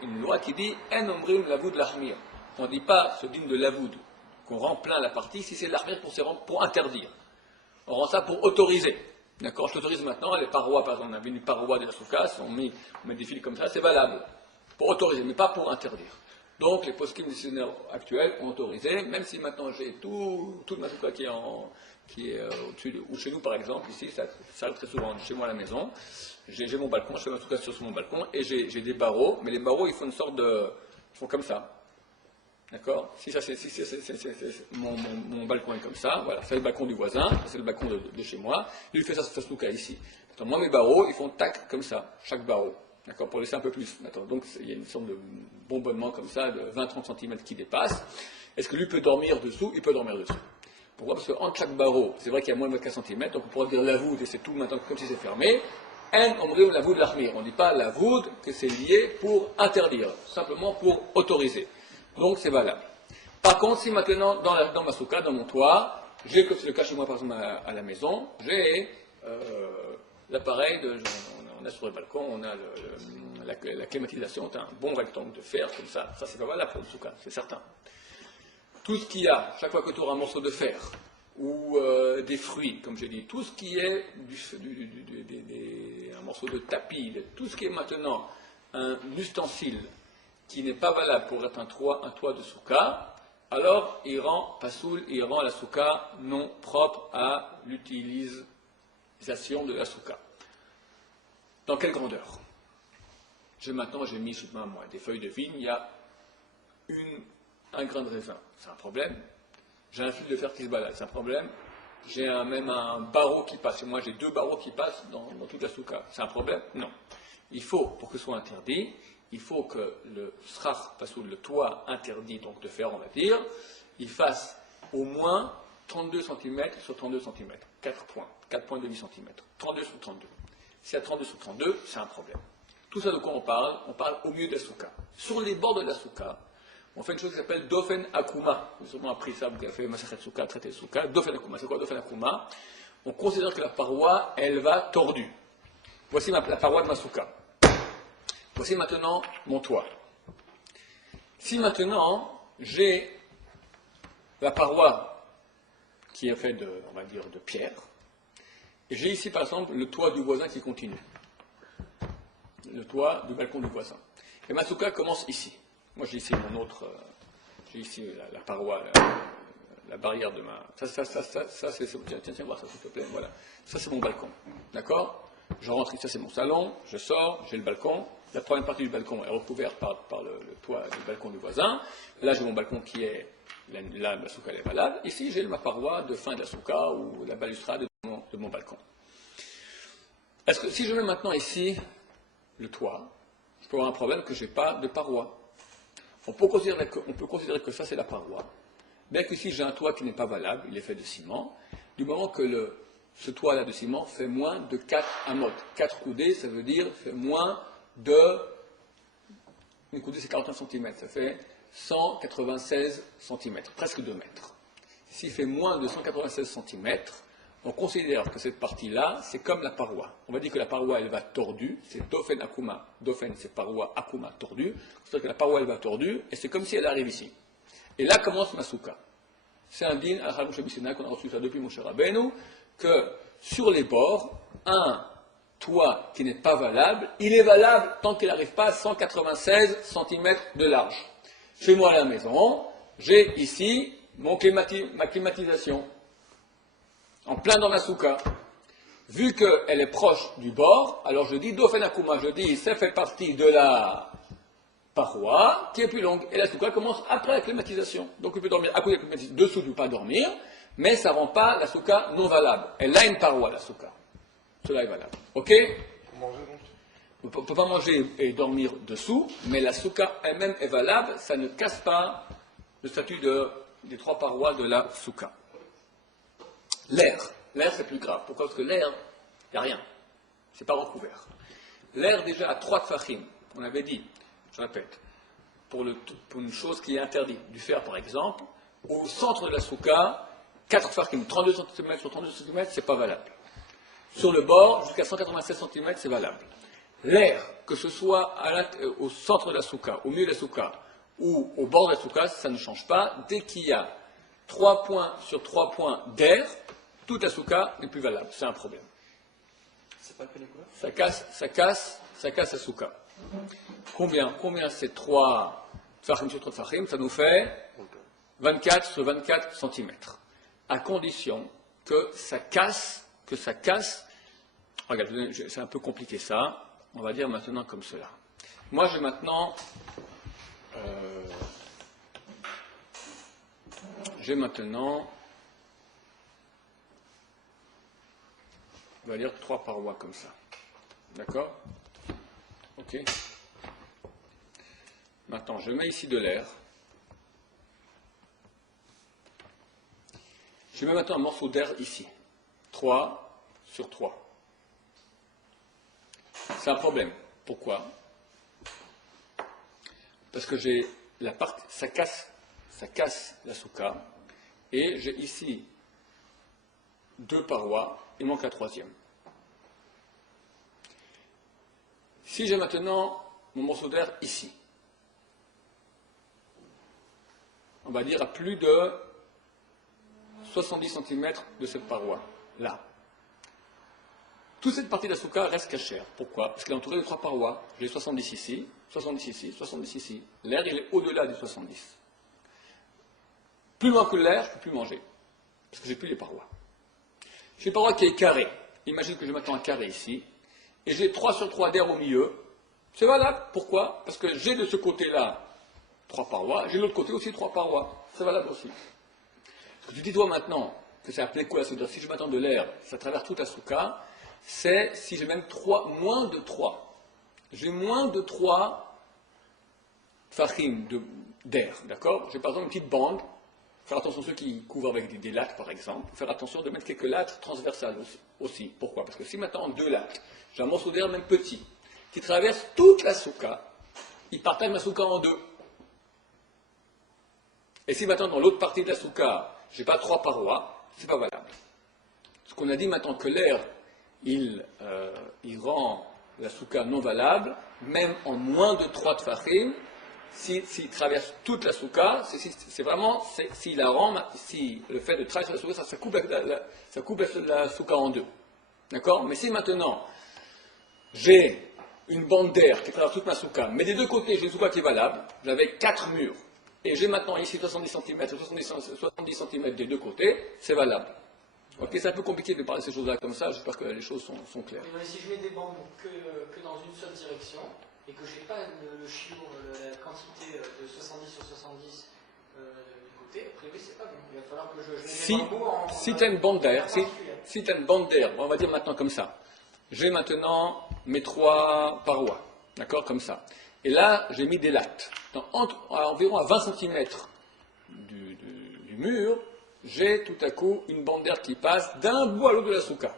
Une loi qui dit en omrim la voûte de l'armée. On ne dit pas ce din de la voûte qu'on rend plein la partie si c'est l'armée pour interdire. On rend ça pour autoriser. D'accord? Je t'autorise maintenant, les parois, par exemple, on avait une paroi de la souka, on met des fils comme ça, c'est valable. Pour autoriser, mais pas pour interdire. Donc, les poskim décisionnaires actuels ont autorisé, même si maintenant j'ai toute ma souka qui est au-dessus, ou chez nous par exemple, ici, ça arrive très souvent chez moi à la maison, j'ai mon balcon, je fais ma souka sur mon balcon, et j'ai des barreaux, mais les barreaux, ils font une sorte de. Ils font comme ça. D'accord? Si mon balcon est comme ça, voilà, c'est le balcon du voisin, c'est le balcon de chez moi, lui il fait ça sur sa souka ici. Attends, moi mes barreaux, ils font tac comme ça, chaque barreau. D'accord? Pour laisser un peu plus. Attends, donc il y a une sorte de bonbonnement comme ça, de 20-30 cm qui dépasse. Est-ce que lui peut dormir dessous? Il peut dormir dessous. Pourquoi? Parce qu'entre chaque barreau, c'est vrai qu'il y a moins de 24 cm, donc on pourrait dire la voûte, et c'est tout maintenant comme si c'est fermé. On dit la voûte de l'armée. On ne dit pas la voûte que c'est lié pour interdire, simplement pour autoriser. Donc c'est valable. Par contre, si maintenant, dans ma souka, dans mon toit, j'ai, comme c'est le cas chez moi par exemple à la maison, j'ai l'appareil, on a sur le balcon, on a la climatisation, on a un bon rectangle de fer comme ça c'est pas valable pour une souka, c'est certain. Tout ce qu'il y a, chaque fois que tu auras un morceau de fer, ou des fruits, comme j'ai dit, tout ce qui est un morceau de tapis, tout ce qui est maintenant un ustensile, qui n'est pas valable pour être un toit de souka, alors il rend pasoul, il rend la souka non propre à l'utilisation de la souka. Dans quelle grandeur? Maintenant j'ai mis sous moi des feuilles de vigne, il y a un grain de raisin, c'est un problème. J'ai un fil de fer qui se balade, c'est un problème. j'ai même un barreau qui passe. Et moi, j'ai 2 barreaux qui passent dans toute la souka. C'est un problème? Non. Il faut, pour que ce soit interdit, il faut que le srach, parce que le toit interdit donc de faire, on va dire, il fasse au moins 32 cm sur 32 cm. 4 points. 4,5 cm. 32 sur 32. S'il y a 32 sur 32, c'est un problème. Tout ça de quoi on parle? On parle au milieu de la souka. Sur les bords de la souka, on fait une chose qui s'appelle Dofen Akuma. Vous avez sûrement appris ça, vous avez fait Masachet Souka, traité de souka. Dofen Akuma. C'est quoi Dofen Akuma? On considère que la paroi, elle va tordue. Voici la paroi de ma souka. Voici maintenant mon toit. Si maintenant, j'ai la paroi qui est faite de, on va dire, de pierre, et j'ai ici par exemple le toit du voisin qui continue. Le toit du balcon du voisin. Et ma souka commence ici. Moi j'ai ici mon autre, j'ai ici la paroi, la barrière de ma... Ça c'est... Tiens, voir ça s'il te plaît, voilà. Ça c'est mon balcon, d'accord? Je rentre ici, ça c'est mon salon, je sors, j'ai le balcon. La première partie du balcon est recouverte par le toit du balcon du voisin. Là j'ai mon balcon qui est... Là ma souka elle est valable. Ici j'ai ma paroi de fin de la souka ou la balustrade de mon balcon. Est-ce que si je mets maintenant ici le toit, je peux avoir un problème que je n'ai pas de paroi. On peut considérer que ça c'est la paroi, bien que si j'ai un toit qui n'est pas valable, il est fait de ciment, du moment que ce toit-là de ciment fait moins de 4 amot. 4 coudées, ça veut dire fait moins de... Une coudée c'est 41 cm, ça fait 196 cm, presque 2 mètres. S'il fait moins de 196 cm, on considère que cette partie-là, c'est comme la paroi. On va dire que la paroi, elle va tordue, c'est Dofen Akuma. Dofen, c'est paroi, Akuma, tordue. C'est-à-dire que la paroi, elle va tordue, et c'est comme si elle arrive ici. Et là commence ma souka. C'est un din, al Moshe Bissena, qu'on a reçu ça depuis Moshe Rabbeinu, que sur les bords, un toit qui n'est pas valable, il est valable tant qu'il n'arrive pas à 196 cm de large. Chez moi à la maison, j'ai ici ma climatisation. En plein dans la souka. Vu qu'elle est proche du bord, alors je dis Dofen Akuma, je dis ça fait partie de la paroi qui est plus longue. Et la souka commence après la climatisation. Donc on peut dormir à côté de la climatisation, dessous ne peut pas dormir, mais ça ne rend pas la souka non valable. Elle a une paroi, la souka. Cela est valable. Ok? On ne peut pas manger et dormir dessous, mais la souka elle-même est valable, ça ne casse pas le statut des 3 parois de la souka. L'air c'est plus grave. Pourquoi? Parce que l'air, il n'y a rien. C'est pas recouvert. L'air déjà à 3 tfachim. On avait dit, je répète, pour une chose qui est interdite, du fer par exemple, au centre de la souka, 4 tfachim, 32 cm sur 32 cm, c'est pas valable. Sur le bord, jusqu'à 196 cm, c'est valable. L'air, que ce soit au centre de la souka, au milieu de la souka, ou au bord de la souka, ça ne change pas. Dès qu'il y a 3 points sur 3 points d'air, toute la souka n'est plus valable. C'est un problème. C'est pas le pellicule? Ça casse la souka. Combien c'est 3 tfachim sur 3 tfachim? Ça nous fait 24 sur 24 cm. À condition que ça casse. Regarde, c'est un peu compliqué ça. On va dire maintenant comme cela. Moi j'ai maintenant... on va dire 3 parois comme ça. D'accord? Ok? Maintenant, je mets ici de l'air. Je mets maintenant un morceau d'air ici. 3 sur 3. C'est un problème. Pourquoi? Parce que j'ai la partie, ça casse la souka, et j'ai ici 2 parois, il manque la 3e. Si j'ai maintenant mon morceau d'air ici, on va dire à plus de 70 cm de cette paroi, là. Toute cette partie de la souka reste cachère. Pourquoi? Parce qu'elle est entourée de 3 parois. J'ai 70 ici, 70 ici, 70 ici. L'air, il est au-delà des 70. Plus loin que l'air, je ne peux plus manger. Parce que j'ai plus les parois. J'ai une paroi qui est carrée. Imagine que j'ai maintenant un carré ici. Et j'ai 3 sur 3 d'air au milieu. C'est valable. Pourquoi? Parce que j'ai de ce côté-là 3 parois. J'ai de l'autre côté aussi 3 parois. C'est valable aussi. Ce que tu dis toi maintenant, c'est appelé quoi? C'est-à-dire si je m'attends de l'air, ça traverse toute la souka, c'est si j'ai même moins de 3. J'ai moins de 3 tfachim d'air, d'accord? J'ai par exemple une petite bande, faire attention ceux qui couvrent avec des lattes par exemple, faire attention de mettre quelques lattes transversales aussi. Pourquoi? Parce que si maintenant 2 lattes, j'ai un morceau d'air même petit, qui traverse toute la souka, il partage ma souka en 2. Et si maintenant dans l'autre partie de la souka, je n'ai pas 3 parois, c'est pas valable. Ce qu'on a dit maintenant que l'air, il rend la souka non valable, même en moins de 3 tfachim, s'il traverse toute la souka, c'est vraiment, s'il la rend, si le fait de traverser la souka, ça coupe la souka en 2. D'accord? Mais si maintenant, j'ai une bande d'air qui traverse toute ma souka, mais des deux côtés, j'ai une souka qui est valable, j'avais 4 murs, et j'ai maintenant ici 70 cm, 70 cm des deux côtés, c'est valable. Ok, c'est un peu compliqué de parler de ces choses-là comme ça, j'espère que les choses sont claires. Mais si je mets des bandes que dans une seule direction, et que je n'ai pas le chiot, la quantité de 70 sur 70 du côté, a priori c'est pas bon. Il va falloir que je mette des bambous si tu as une bande d'air, si tu as une bande d'air, on va dire maintenant comme ça, j'ai maintenant mes 3 parois, d'accord, comme ça. Et là, j'ai mis des lattes. Environ à 20 cm du mur, j'ai tout à coup une bande d'air qui passe d'un bout à l'autre de la souka.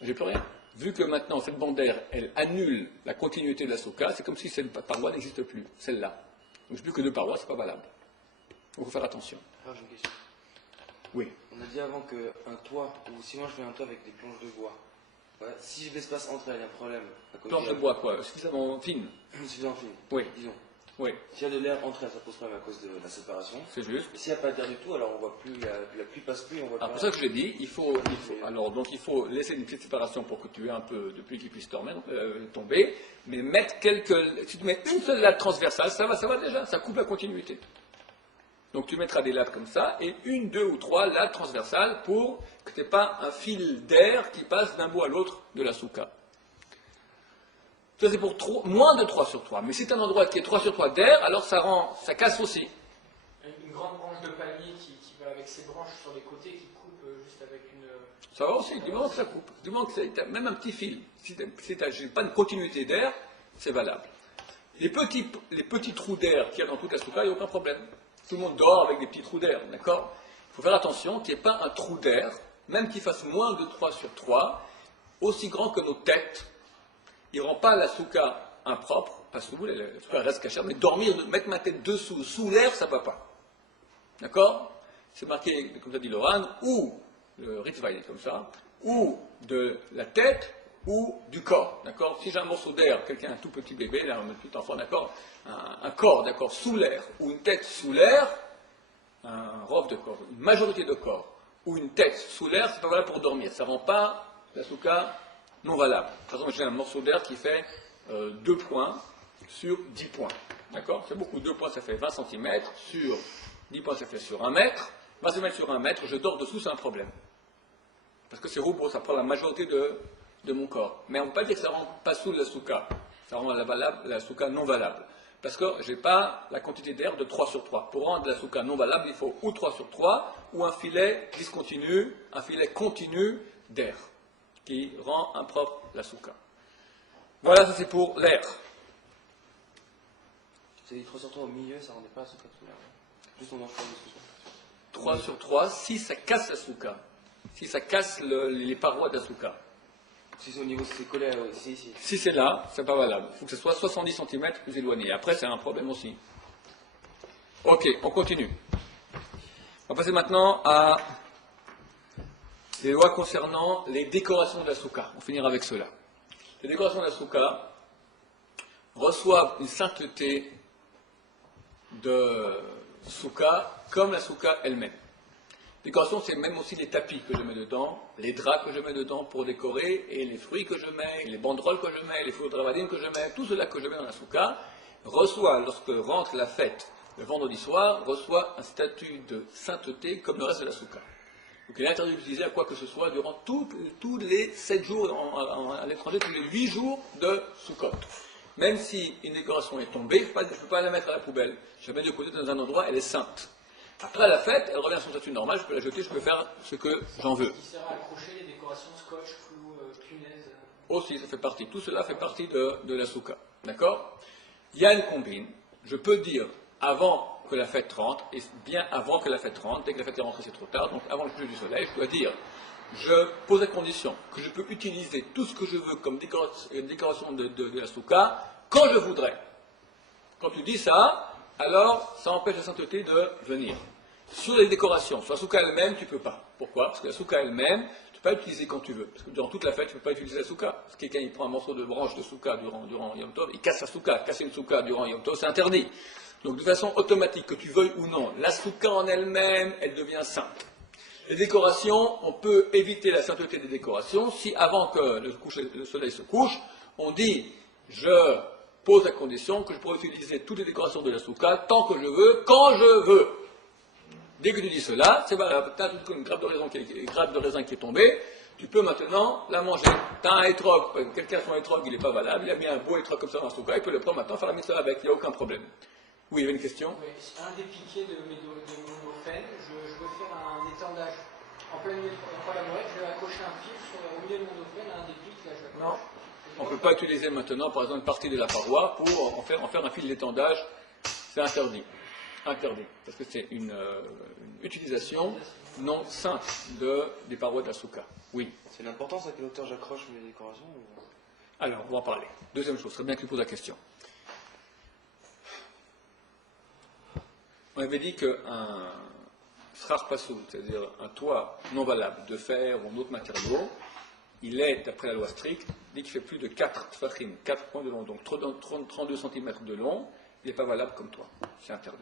J'ai plus rien. Vu que maintenant cette bande d'air, elle annule la continuité de la souka, c'est comme si cette paroi n'existe plus, celle-là. Donc j'ai plus que 2 parois, c'est pas valable. Donc il faut faire attention. Alors j'ai une question. Oui. On a dit avant qu'un toit, ou si moi je fais un toit avec des planches de bois, ouais, si j'ai de l'espace entre elles, il y a un problème. Planche de bois quoi, suffisamment fine. Suffisamment fine. Oui. Disons. Oui. S'il y a de l'air entre elles, ça pose problème à cause de la séparation. C'est juste. Et s'il n'y a pas d'air du tout, alors on voit plus, la pluie passe plus, on voit Alors pour ça que je l'ai dit, il faut laisser une petite séparation pour que tu aies un peu de pluie qui puisse tomber, mais si tu mets une seule latte transversale, ça va déjà, ça coupe la continuité. Donc tu mettras des lattes comme ça, et 1, 2 ou 3 lattes transversales pour que tu n'aies pas un fil d'air qui passe d'un bout à l'autre de la souka. Ça c'est pour moins de 3 sur 3. Mais si tu as un endroit qui est 3 sur 3 d'air, alors ça casse aussi. Une grande branche de palmier qui va avec ses branches sur les côtés, qui coupe juste avec une... Ça va aussi, du moment que ça coupe. Du moment que tu as même un petit fil. Si tu n'as pas de continuité d'air, c'est valable. Les petits trous d'air qu'il y a dans toute la souka, il n'y a aucun problème. Tout le monde dort avec des petits trous d'air, d'accord? Il faut faire attention qu'il n'y ait pas un trou d'air, même qu'il fasse moins de 3 sur 3, aussi grand que nos têtes. Il ne rend pas la souka impropre, parce que la souka reste cachée, mais mettre ma tête dessous, sous l'air, ça ne va pas. D'accord? C'est marqué, comme ça dit Loran, ou le Ritzvah comme ça, ou de la tête, ou du corps. D'accord? Si j'ai un morceau d'air, quelqu'un, un tout petit bébé, là, un petit enfant, d'accord? Un corps, d'accord, sous l'air, ou une tête sous l'air, un robe de corps, une majorité de corps, ou une tête sous l'air, c'est pas valable pour dormir. Ça ne rend pas la souka non valable. Par exemple, j'ai un morceau d'air qui fait 2 points sur 10 points. D'accord? C'est beaucoup. 2 points, ça fait 20 cm. Sur 10 points, ça fait sur 1 mètre. 20 cm sur 1 mètre, je dors dessous, c'est un problème. Parce que c'est robot, ça prend la majorité de mon corps. Mais on ne peut pas dire que ça ne rend pas sous la souka. Ça rend la souka non valable. Parce que je n'ai pas la quantité d'air de 3 sur 3. Pour rendre la souka non valable, il faut ou 3 sur 3, ou un filet discontinu, un filet continu d'air, qui rend impropre la souka. Voilà, ça c'est pour l'air. C'est dit 3 sur 3 au milieu, ça ne rendait pas la souka tout l'air. Juste on en fait une discussion. 3 sur 3, si ça casse la souka, si ça casse les parois de la souka. Si c'est au niveau, c'est collé ici. Si c'est là, c'est pas valable. Il faut que ce soit 70 cm plus éloigné. Après, c'est un problème aussi. Ok, on continue. On va passer maintenant à les lois concernant les décorations de la souka. On finira avec cela. Les décorations de la souka reçoivent une sainteté de souka comme la souka elle-même. Décoration, c'est même aussi les tapis que je mets dedans, les draps que je mets dedans pour décorer, et les fruits que je mets, les banderoles que je mets, les fruits de rabadine que je mets, tout cela que je mets dans la souka, reçoit, lorsque rentre la fête le vendredi soir, reçoit un statut de sainteté comme le reste de la souka. Donc il est interdit d'utiliser à quoi que ce soit durant tous les 7 jours à l'étranger, tous les 8 jours de Sukkot. Même si une décoration est tombée, je ne peux pas la mettre à la poubelle. Je la mets de côté dans un endroit, elle est sainte. Après la fête, elle revient à son statut normal, je peux la jeter, je peux faire ce que j'en veux. Qui sert à accrocher les décorations scotch, clous, punaises. Aussi, ça fait partie. Tout cela fait partie de la souka. D'accord? Il y a une combine. Je peux dire avant que la fête rentre, et bien avant que la fête rentre, dès que la fête est rentrée, c'est trop tard, donc avant le coucher du soleil, je dois dire, je pose la condition que je peux utiliser tout ce que je veux comme décoration de la souka quand je voudrais. Quand tu dis ça, alors ça empêche la sainteté de venir. Sur les décorations, sur la souka elle-même, tu ne peux pas. Pourquoi? Parce que la souka elle-même, tu ne peux pas l'utiliser quand tu veux. Parce que durant toute la fête, tu ne peux pas utiliser la souka. Si quelqu'un il prend un morceau de branche de souka durant Yom Tov, il casse la souka. Casser une souka durant Yom Tov, c'est interdit. Donc de façon automatique, que tu veuilles ou non, la souka en elle-même, elle devient sainte. Les décorations, on peut éviter la sainteté des décorations si avant que le soleil se couche, on dit je pose la condition que je pourrais utiliser toutes les décorations de la souka tant que je veux, quand je veux. Dès que tu dis cela, c'est valable. Tu as une grappe de raisin qui est tombée, tu peux maintenant la manger. Tu as un étrog, quelqu'un son étrog, il n'est pas valable, il a mis un beau étrog comme ça dans la souka, il peut le prendre maintenant, faire la mitzvah avec, il n'y a aucun problème. Oui, il y avait une question? Oui, un des piquets de mon ophène, je veux faire un étendage. En plein milieu de la morette, je vais accrocher un fil au milieu de mon ophène à un des pics, là je Non. On ne peut pas utiliser maintenant, par exemple, une partie de la paroi pour en faire un fil d'étendage. C'est interdit. Interdit. Parce que c'est une utilisation non sainte des parois de la souka. Oui. C'est l'importance à quelle hauteur j'accroche mes décorations ou... Alors, on va en parler. Deuxième chose, c'est bien que tu poses la question. On avait dit qu'un srar pasoul, c'est-à-dire un toit non valable de fer ou d'autres matériaux, il est, d'après la loi stricte, dès qu'il fait plus de 4 tfachim, 4 points de long, donc 32 cm de long, il n'est pas valable comme toit. C'est interdit.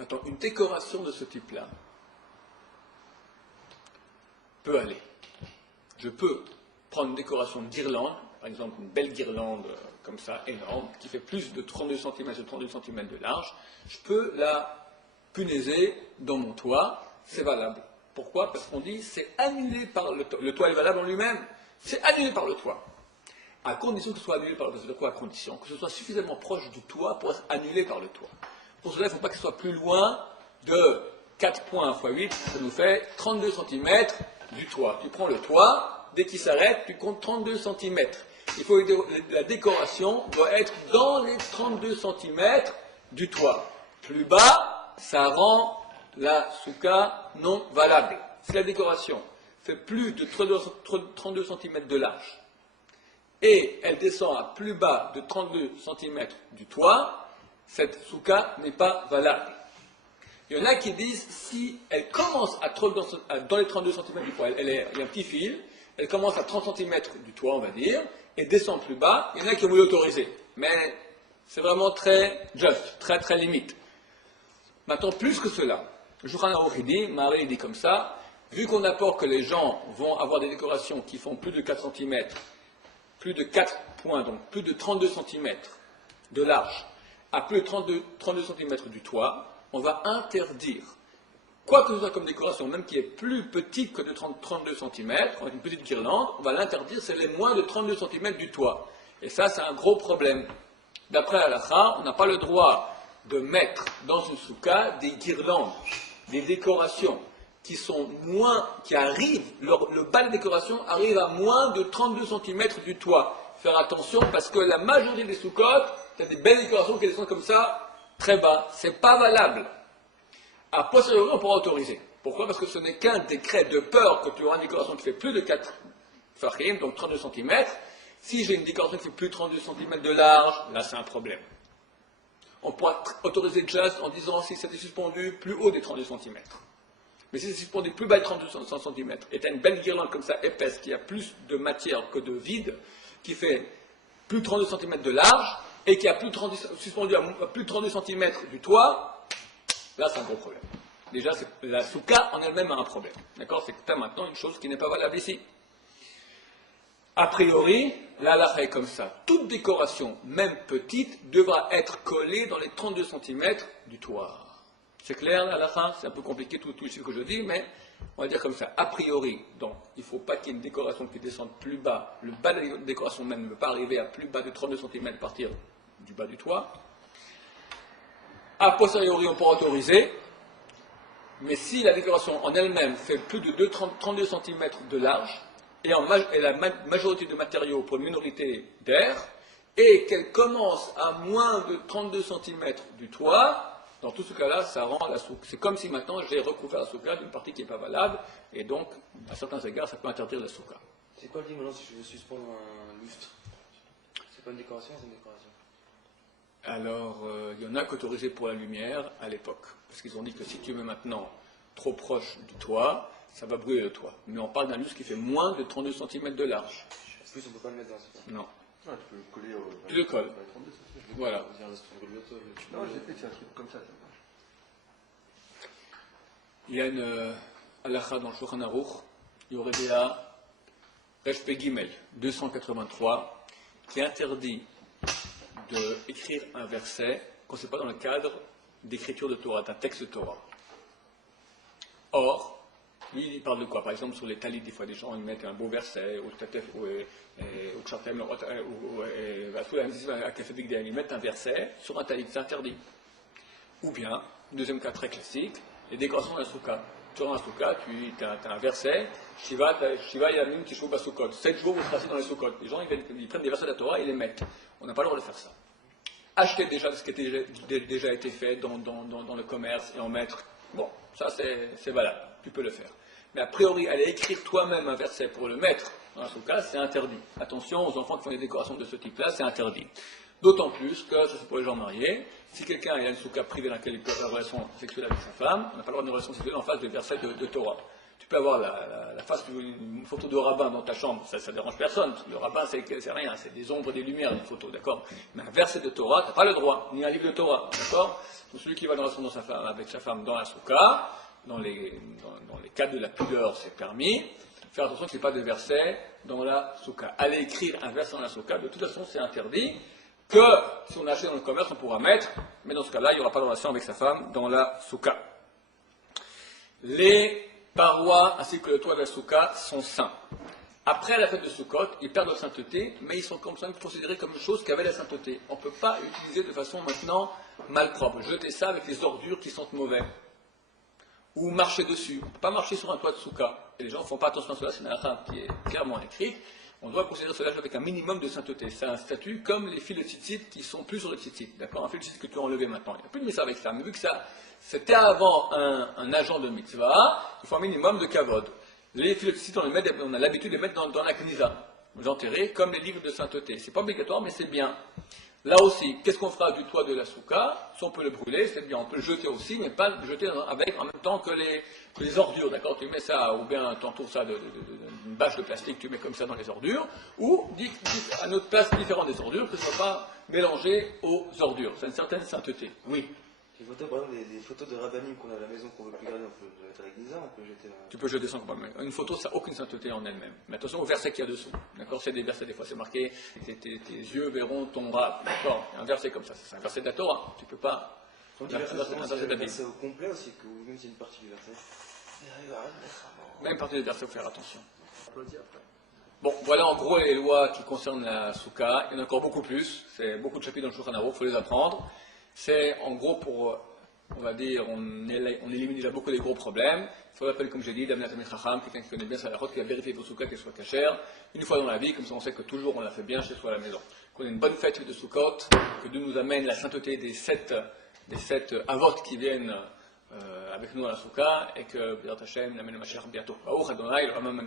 Maintenant, une décoration de ce type-là peut aller. Je peux prendre une décoration de guirlande, par exemple une belle guirlande comme ça, énorme, qui fait plus de 32 cm sur 32 cm de large, je peux la punaiser dans mon toit, c'est valable. Pourquoi? Parce qu'on dit c'est annulé par le toit. Le toit est valable en lui-même, c'est annulé par le toit. À condition que ce soit annulé par le toit. C'est quoi à condition? Que ce soit suffisamment proche du toit pour être annulé par le toit. Pour cela, il ne faut pas que ce soit plus loin de 4 points x 8, ça nous fait 32 cm du toit. Tu prends le toit, dès qu'il s'arrête, tu comptes 32 cm. Il faut la décoration doit être dans les 32 cm du toit. Plus bas, ça rend la souka non valable. Si la décoration fait plus de 32 cm de large et elle descend à plus bas de 32 cm du toit, cette souka n'est pas valable. Il y en a qui disent si elle commence dans les 32 cm du toit, il y a un petit fil, elle commence à 30 cm du toit, on va dire, et descend plus bas, il y en a qui ont voulu l'autoriser. Mais c'est vraiment très juste, très très limite. Maintenant, plus que cela, le Shulchan Aruch dit, Maharil dit comme ça, vu qu'on apporte que les gens vont avoir des décorations qui font plus de 4 cm, plus de 4 points, donc plus de 32 cm de large, à plus de 32 cm du toit, on va interdire, quoi que ce soit comme décoration, même qui est plus petite que de 32 cm, avec une petite guirlande, on va l'interdire, c'est les moins de 32 cm du toit. Et ça, c'est un gros problème. D'après l'halakha, on n'a pas le droit de mettre dans une souka des guirlandes, des décorations qui arrivent, le bas de décoration arrive à moins de 32 cm du toit. Faire attention parce que la majorité des soukottes, il y a des belles décorations qui descendent comme ça, très bas. C'est pas valable. À posteriori, on pourra autoriser. Pourquoi? Parce que ce n'est qu'un décret de peur que tu auras une décoration qui fait plus de 4 fachim, donc 32 cm. Si j'ai une décoration qui fait plus de 32 cm de large, là c'est un problème. On pourra autoriser just en disant si c'est suspendu plus haut des 32 cm. Mais si c'est suspendu plus bas de 32 cm, et tu as une belle guirlande comme ça épaisse, qui a plus de matière que de vide, qui fait plus de 32 cm de large, et qui a suspendu à plus de 32 cm du toit, là c'est un gros problème. Déjà, la souka en elle-même a un problème. D'accord? C'est que tu as maintenant une chose qui n'est pas valable ici. A priori, la halakha est comme ça. Toute décoration, même petite, devra être collée dans les 32 cm du toit. C'est clair, la halakha? C'est un peu compliqué tout ce que je dis, mais on va dire comme ça. A priori, donc, il ne faut pas qu'il y ait une décoration qui descende plus bas. Le bas de la décoration même ne peut pas arriver à plus bas de 32 cm à partir du bas du toit. A posteriori, on pourra autoriser, Mais si la décoration en elle-même fait plus de 32 cm de large, et la majorité de matériaux pour une minorité d'air, et qu'elle commence à moins de 32 cm du toit, dans tout ce cas-là, ça rend la souka. C'est comme si maintenant j'ai recouvert la souka d'une partie qui n'est pas valable, et donc, à certains égards, ça peut interdire la souka. C'est quoi le dit maintenant si je veux suspendre un lustre? C'est pas une décoration, c'est une décoration? Alors, il y en a qu'autorisé pour la lumière à l'époque. Parce qu'ils ont dit que si tu mets maintenant trop proche du toit, ça va brûler le toit. Mais on parle d'un lustre qui fait moins de 32 cm de large. En plus, on peut pas le mettre dans ce. Non. Ah, tu peux le coller au. Tu le colles. Voilà. Non, j'ai fait que c'est un truc comme ça. Il y a une halakha dans le Shulchan Aruch, il y aurait des Resh Pegimel 283, qui interdit d'écrire un verset quand ce n'est pas dans le cadre d'écriture de Torah, d'un texte de Torah. Or, lui, il parle de quoi? Par exemple, sur les talit, des fois, des gens ils mettent un beau verset, ou Tatef, ou Kshartem, ou ils mettent un verset sur un talit, c'est interdit. Ou bien, deuxième cas très classique, les décorations de la souka. Tu as un souka, tu as un verset, Shiva Yamim Tishu Basukot. 7 jours, vous serez assis dans les soukot. Les gens, ils prennent des versets de la Torah et les mettent. On n'a pas le droit de faire ça. Acheter déjà ce qui a déjà été fait dans le commerce et en mettre, bon, ça c'est valable, tu peux le faire. Mais a priori, aller écrire toi-même un verset pour le mettre dans la souka, c'est interdit. Attention aux enfants qui font des décorations de ce type-là, c'est interdit. D'autant plus que, ça c'est pour les gens mariés, si quelqu'un a une souka privée dans laquelle il peut avoir une relation sexuelle avec sa femme, on n'a pas le droit d'une relation sexuelle en face des versets de Torah. Tu peux avoir la face d'une photo de rabbin dans ta chambre, ça dérange personne, parce que le rabbin c'est rien, c'est des ombres, des lumières, une photo, d'accord? Mais un verset de Torah, tu n'as pas le droit, ni un livre de Torah, d'accord? Donc celui qui va dans la relation avec sa femme dans la souka, dans les cas de la pudeur, c'est permis. Faire attention qu'il n'y ait pas de verset dans la souka. Aller écrire un verset dans la souka, de toute façon c'est interdit. Que si on achète dans le commerce, on pourra mettre, mais dans ce cas-là, il n'y aura pas de relation avec sa femme dans la souka. Les parois ainsi que le toit de la souka sont saints. Après la fête de Sukkot, ils perdent leur sainteté, mais ils sont considérés comme une chose qui avait la sainteté. On ne peut pas utiliser de façon maintenant malpropre, jeter ça avec les ordures qui sentent mauvais, ou marcher dessus. On ne peut pas marcher sur un toit de souka. Et les gens ne font pas attention à cela, c'est une halakha qui est clairement écrite. On doit considérer cela avec un minimum de sainteté. C'est un statut comme les fils de tzitzit qui sont plus sur le tzitzit. D'accord? Un fil de tzitzit que tu as enlevé maintenant. Il n'y a plus de mitzvah avec ça. Mais vu que ça, c'était avant un agent de mitzvah, il faut un minimum de kavod. Les fils de tzitzit, on a l'habitude de les mettre dans la kniza. Vous enterrez comme les livres de sainteté. C'est pas obligatoire, mais c'est bien. Là aussi, qu'est-ce qu'on fera du toit de la souka? Si on peut le brûler, c'est bien. On peut le jeter aussi, mais pas le jeter avec en même temps que les ordures, d'accord? Tu mets ça, ou bien tu entoures ça d'une bâche de plastique, tu mets comme ça dans les ordures, ou à notre place différente des ordures, que ce ne soit pas mélangé aux ordures. C'est une certaine sainteté. Oui. Les photos, par exemple, des photos de rabbinim qu'on a à la maison, qu'on veut plus garder, on peut le mettre avec Lisa, on peut jeter. Tu peux jeter sans problème. Une photo, ça n'a aucune sainteté en elle-même. Mais attention au verset qu'il y a dessous. D'accord? C'est des versets, des fois, c'est marqué tes yeux verront ton rab. D'accord? Un verset comme ça, c'est un verset de la Torah. Tu peux pas. On dit verset au complet aussi, ou même si c'est une partie du verset. Même partie du verset, il faut faire attention. Bon, voilà en gros les lois qui concernent la souka. Il y en a encore beaucoup plus. C'est beaucoup de chapitres dans le Shulchan Aruch, il faut les apprendre. C'est en gros pour, on va dire, on élimine déjà beaucoup des gros problèmes. Il faut l'appeler, comme j'ai dit, Damnat Tamid Chacham, quelqu'un qui connaît bien sa route, qui a vérifié pour souka qu'elle soit cachère, une fois dans la vie, comme ça on sait que toujours on la fait bien chez soi à la maison. Qu'on ait une bonne fête de Sukkot, que Dieu nous amène la sainteté des sept avot qui viennent avec nous à la souka, et que B'ezrat Hashem l'amène Mashiach bientôt. Baruch Adonai, le Ramam